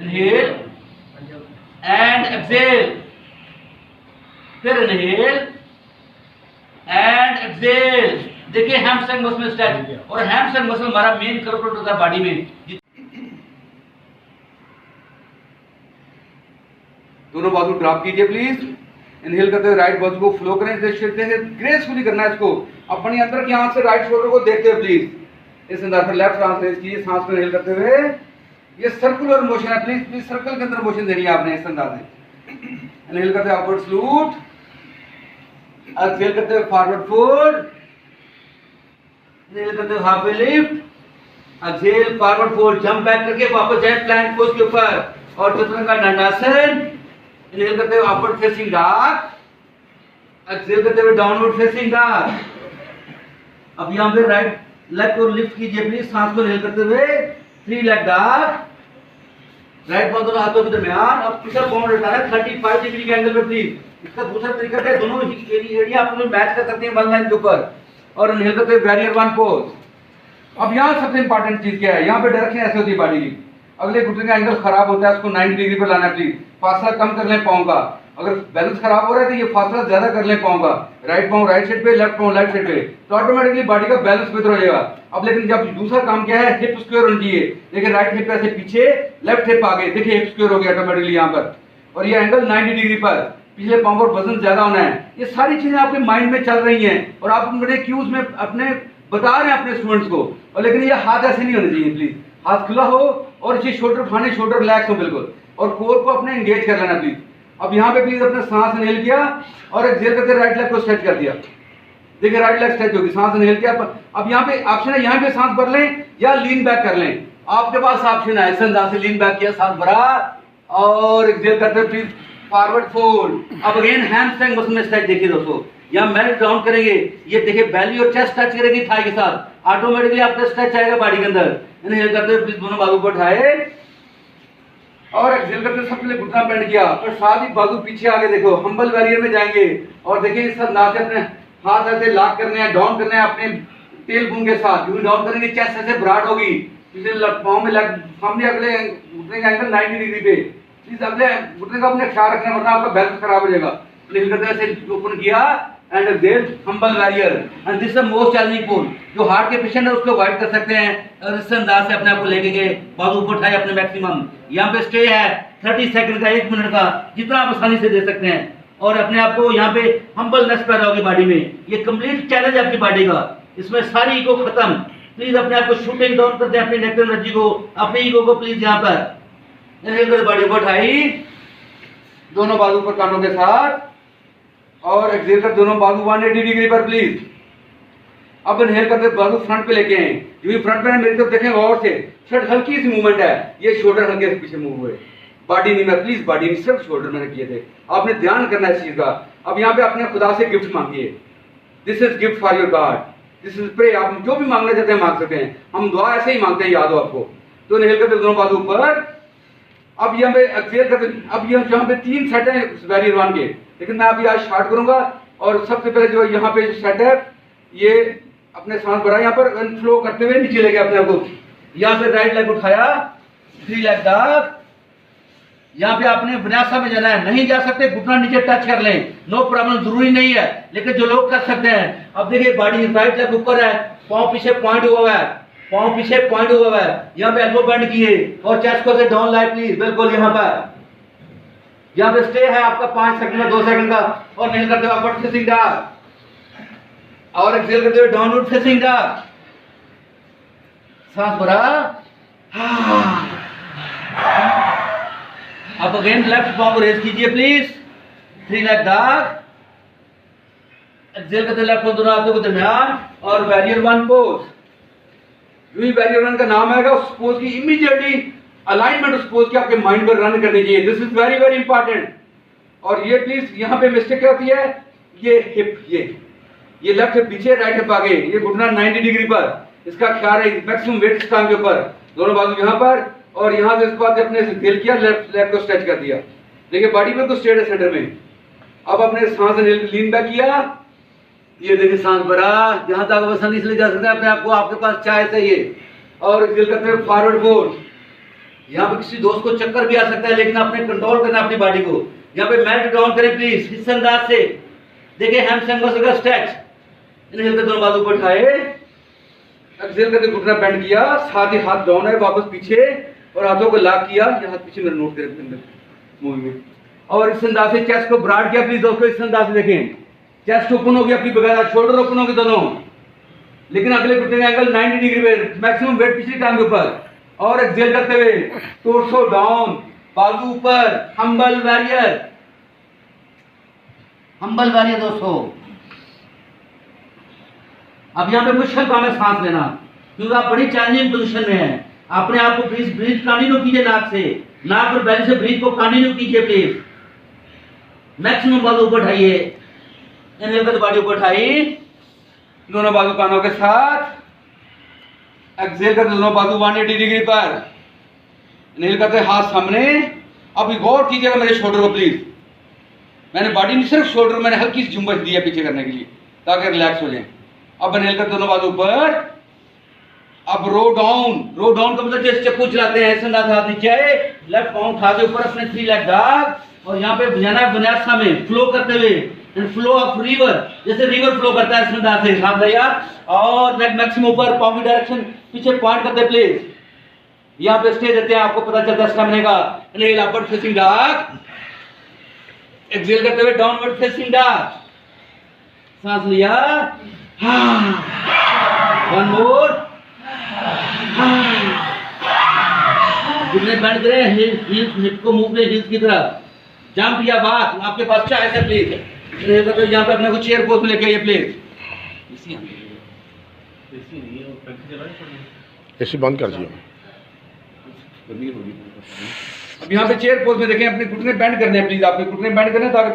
इनहेल एंड एक्सहेल, फिर इनहेल एंड एक्सहेल। देखिए हैमस्ट्रिंग मसल में स्ट्रेच, और हैमस्ट्रिंग मसल हमारा मेन कर्व होता है बॉडी में। दोनों बाजू ड्रॉप कीजिए प्लीज, इनहेल करते हुए राइट बाजू को फ्लो करें, ग्रेसफुली करना है इसको। अपनी अंदर की आंख से राइट शोल्डर को देखते हुए प्लीज इस अंदाज से लेफ्ट आर्म रेज कीजिए, सांस को इनहेल करते हुए। ये सर्कुलर मोशन है, प्लीज प्लीज सर्कल के अंदर मोशन देनी है आपने इस अंदाज से। इनहेल करते हुए अपवर्ड सलूट, एक्सहेल करते हुए फॉरवर्ड फोल्ड, इनहेल करते हुए half lift, exhale forward fold, jump back करके वापस जेट प्लैंक पोज के ऊपर और चतुरंगा दंडासन। इनहेल करते हुए अपवर्ड फेसिंग डॉग, एक्सहेल करते हुए डाउनवर्ड फेसिंग डॉग। अब यहां पे राइट लेग को लिफ्ट कीजिए प्लीज, सांस को इनहेल करते हुए थ्री लेग डॉग, राइट पांव दोनों हाथों के दरमियान। अब पिछला पांव लेटा है 35 डिग्री के एंगल पे प्लीज। इसका दूसरा तरीका है, दोनों एरिया आप लोग मैच कर सकते हैं वन लाइन के ऊपर और इनहेल करते हुए वैरियर वन पोज। अब यहाँ सबसे इंपॉर्टेंट चीज क्या है, यहाँ पे डायरेक्शन ऐसे होती है बॉडी की। अगले घुटने का एंगल खराब होता है, उसको 90 डिग्री पर लाना प्लीज। फासला कम कर लें पाँव का, अगर बैलेंस खराब हो रहा है तो ये फासला ज्यादा कर लें पाँव का। राइट पाँव राइट साइड पे, लेफ्ट पाँव लेफ्ट साइड पे, तो ऑटोमेटिकली बॉडी का बैलेंस बेहतर हो जाएगा। अब लेकिन जब दूसरा काम क्या है, हिप स्क्वायर होनी चाहिए। देखिए राइट हिप ऐसे पीछे, लेफ्ट हिप आगे, देखिए हिप स्क्वायर हो गया ऑटोमेटिकली यहाँ पर। और ये एंगल 90 डिग्री पर, पिछले पाँव पर वजन ज्यादा होना है। ये सारी चीजें आपके माइंड में चल रही हैं और आप मेरे क्यूज में अपने बता रहे हैं अपने स्टूडेंट्स को। और लेकिन ये हाथ ऐसे नहीं होने चाहिए प्लीज, हाथ खुला हो और ये शोल्डर उठाने, शोल्डर रिलैक्स हो बिल्कुल, और कोर को अपने एंगेज कर लेना प्लीज। अब यहाँ पे प्लीज अपने सांस इनहेल किया और एक्सहेल करके राइट लेग को स्ट्रेच कर दिया। देखिए राइट लेग स्ट्रेच होगी, सांस इनहेल किया। अब यहाँ पे ऑप्शन है, यहाँ पे सांस भर लें या लीन बैक कर लें, आपके पास ऑप्शन है। इस अंदाज से लीन बैक किया, सांस भरा और एक्सहेल करते प्लीज फॉरवर्ड फोल्ड। अब अगेन हैमस्ट्रिंग मसल में स्ट्रेच देखिए दोस्तों, यहाँ मेल्ट डाउन करेंगे, ये देखिए बेली और चेस्ट टच करेगी थाई के साथ, ऑटोमेटिकली आपका स्ट्रेच आएगा बॉडी के अंदर। इनहेल करते हुए प्लीज दोनों बाजू को उठाए और एक्सहेल करते सबसे पहले घुटना बेंड किया और साथ ही बाजू पीछे आगे, देखो हम्बल वैरियर में जाएंगे। और देखिए इस अंदाज से अपने हाथ ऐसे लॉक करने हैं, डाउन करने हैं अपने टेल बोन के साथ, यूं डाउन करेंगे, चेस्ट ऐसे ब्रॉड होगी, पिछले पांव में लग सामने अगले घुटने का एंगल 90 डिग्री पे। प्लीज अगले घुटने का अपने ख्याल रखना वरना आपका बैलेंस खराब हो जाएगा। इनहेल करते ऐसे ओपन किया and exhale humble warrior. And this is the most challenging pose, जो हार्ट के पेशेंट है उसको अवॉइड कर सकते हैं। और इस अंदाज से अपने आप को लेके गए, बाजू ऊपर उठाए अपने मैक्सिमम। यहाँ पे स्टे है 30 सेकंड का, 1 मिनट का, जितना आप आसानी से दे सकते हैं। और अपने आप को यहाँ पे हम्बलनेस पैदा होगी बॉडी में। ये कंप्लीट चैलेंज है आपकी बॉडी का, इसमें सारी ईगो खत्म। प्लीज अपने आप को शूटिंग डाउन करते हैं, अपनी नेगेटिव एनर्जी को, अपनी ईगो को प्लीज यहाँ पर इनहेल कर बॉडी को उठाई, दोनों बाजू पर कानों के साथ, और एक्सहेल कर दोनों बाजू 180 डिग्री पर प्लीज। अब इनहेल करते बाजू फ्रंट पे लेके आए, जो फ्रंट पे है मेरी तरफ देखें और से, शर्ट हल्की सी मूवमेंट है, ये शोल्डर हल्के से पीछे मूव हुए, बॉडी नहीं में प्लीज, बॉडी नहीं, सिर्फ शोल्डर मैंने किए थे। आपने ध्यान करना है इस चीज का। अब यहाँ पे अपने खुदा से गिफ्ट मांगिए, this is gift for your god, this is pray. आप जो भी मांगना चाहते हैं मांग सकते हैं, हम दुआ ऐसे ही मांगते हैं, याद हो आपको। तो इनहेल करते दोनों बाजू ऊपर। अब यहाँ पे एक्सहेल करते, अब यहाँ पे 3 सेट है वैरियर वन के, लेकिन मैं अभी आज स्टार्ट करूंगा। और सबसे पहले जो यहाँ पे सेट है, ये अपने सांस भरा यहाँ पर फ्लो करते हुए नीचे ले गया अपने आप को। यहाँ पे राइट लेग उठाया, 3 लेग डॉग, यहाँ पे आपने विन्यासा में जाना है, नहीं जा सकते घुटना नीचे टच कर लें, नो प्रॉब्लम, जरूरी नहीं है, लेकिन जो लोग कर सकते हैं। अब देखिए बॉडी राइट लेग ऊपर है, पाँव पीछे पॉइंट हुआ है, पाँव पीछे पॉइंट हुआ है, यहाँ पे एल्बो बेंड किए और चेस्ट को से डाउन लाइट प्लीज, बिल्कुल यहाँ पे स्टे है आपका 5 सेकंड का, 2 सेकंड का, और नहीं करते हुए अपवर्ड फेसिंग डॉग, और एक्सेल करते हुए डाउनवर्ड फेसिंग डॉग। सांस भरा, अब अगेन लेफ्ट पाँव को रेज कीजिए प्लीज, 3 लेग डॉग, एक्सेल करते लेफ्ट पाँव दोनों हाथों के दरमियान, और बैरियर 1 पोज। जो ही बैरियर 1 का नाम आएगा उस पोज की इमीडिएटली अलाइनमेंट उस पोज के आपके माइंड पर रन करनी चाहिए। This is very very important. और ये प्लीज यहाँ पे मिस्टेक क्या होती है, ये हिप, ये लेफ्ट हिप पीछे, राइट हिप आगे, ये घुटना 90 डिग्री पर, इसका ख्याल है, मैक्सिमम वेट इस टांग के ऊपर, दोनों बाजू यहाँ पर, और यहाँ से इसके बाद अपने दिल किया, लेफ्ट लेग को स्ट्रेच कर दिया। देखिए बॉडी बिल्कुल स्ट्रेट है सेंटर में। अब अपने सांस लीन बैक किया, ये देखिए सांस भरा, जहां तक आसान इसलिए जा सकते हैं अपने आप को, आपके पास चाय चाहिए, और दिल करते हुए फॉरवर्ड फोल्ड। यहाँ पे किसी दोस्त को चक्कर भी आ सकता है, लेकिन आपने कंट्रोल करना अपनी बॉडी को। यहाँ पे मेल्ट डाउन करें प्लीज इस अंदाज से। देखिए हैमस्ट्रिंग मसल का स्ट्रेच, इनहेल कर दोनों बाजू को उठाए, एक्सहेल करके घुटना बेंड किया, साथ ही हाथ डाउन है, वापस पीछे, और हाथों को लॉक किया, ये हाथ पीछे मेरा नोट करें मूवमेंट, और इस अंदाज से चेस्ट को ब्रॉड किया प्लीज दोस्तों, इस अंदाज से देखें, चेस्ट ओपन होगी आपकी बगैर, शोल्डर ओपन होगी दोनों, लेकिन अगले घुटने का एंगल 90 डिग्री पे, मैक्सिमम वेट पिछली टांग के ऊपर, और एक्सहेल करते हुए टोर्सो डाउन, बाजू ऊपर, हम्बल वॉरियर, हम्बल वॉरियर दोस्तों। अब यहाँ पे मुश्किल काम है सांस लेना, क्योंकि आप बड़ी चैलेंजिंग पोजीशन में हैं। अपने आप को प्लीज ब्रीथ कंटिन्यू कीजिए, नाक से, नाक और बैली से ब्रीथ को कंटिन्यू कीजिए प्लीज। मैक्सिमम बाजू ऊपर उठाइए, इनहेल करके बॉडी ऊपर उठाई, दोनों बाजू कानों के साथ, एक्सहेल करते दोनों बाजू 180 डिग्री पर, इनहेल करते हाथ सामने। अब गौर कीजिएगा मेरे शोल्डर को प्लीज, मैंने बॉडी नहीं सिर्फ शोल्डर, मैंने हल्की सी झुंबश दी है पीछे करने के लिए ताकि रिलैक्स हो जाए। अब इनहेल करते दोनों बाजू ऊपर, अब रो डाउन का मतलब जैसे चप्पू चलाते हैं, ऐसे हाथ नीचे, लेफ्ट पाँव उठा के ऊपर अपने 3 लेग डॉग, और यहाँ पे विन्यासा में फ्लो करते हुए, फ्लो ऑफ रिवर, जैसे रिवर फ्लो करता है इसमें दांत से हाथ लिया, और नेक मैक्सिमम ऊपर, पाँव की डायरेक्शन पीछे पॉइंट करते प्लीज। यहाँ पे स्टे देते हैं, आपको पता चलता है स्टेमिना का। Inhale upward facing dog, exhale करते हुए डाउनवर्ड फेसिंग डॉग, सांस लिया, वन मोर, घुटने बेंड करें, हिप को मूव करें हिल्स की तरफ, जंप या बात, आपके पास चाहे से प्लीज। यहाँ पे अपने को चेयर पोज में लेके आइए प्लीज। एसी बंद कर दिया। अब यहाँ पे चेयर पोज में देखें, अपने घुटने बेंड करने हैं प्लीज, आपके घुटने बेंड करने ताकि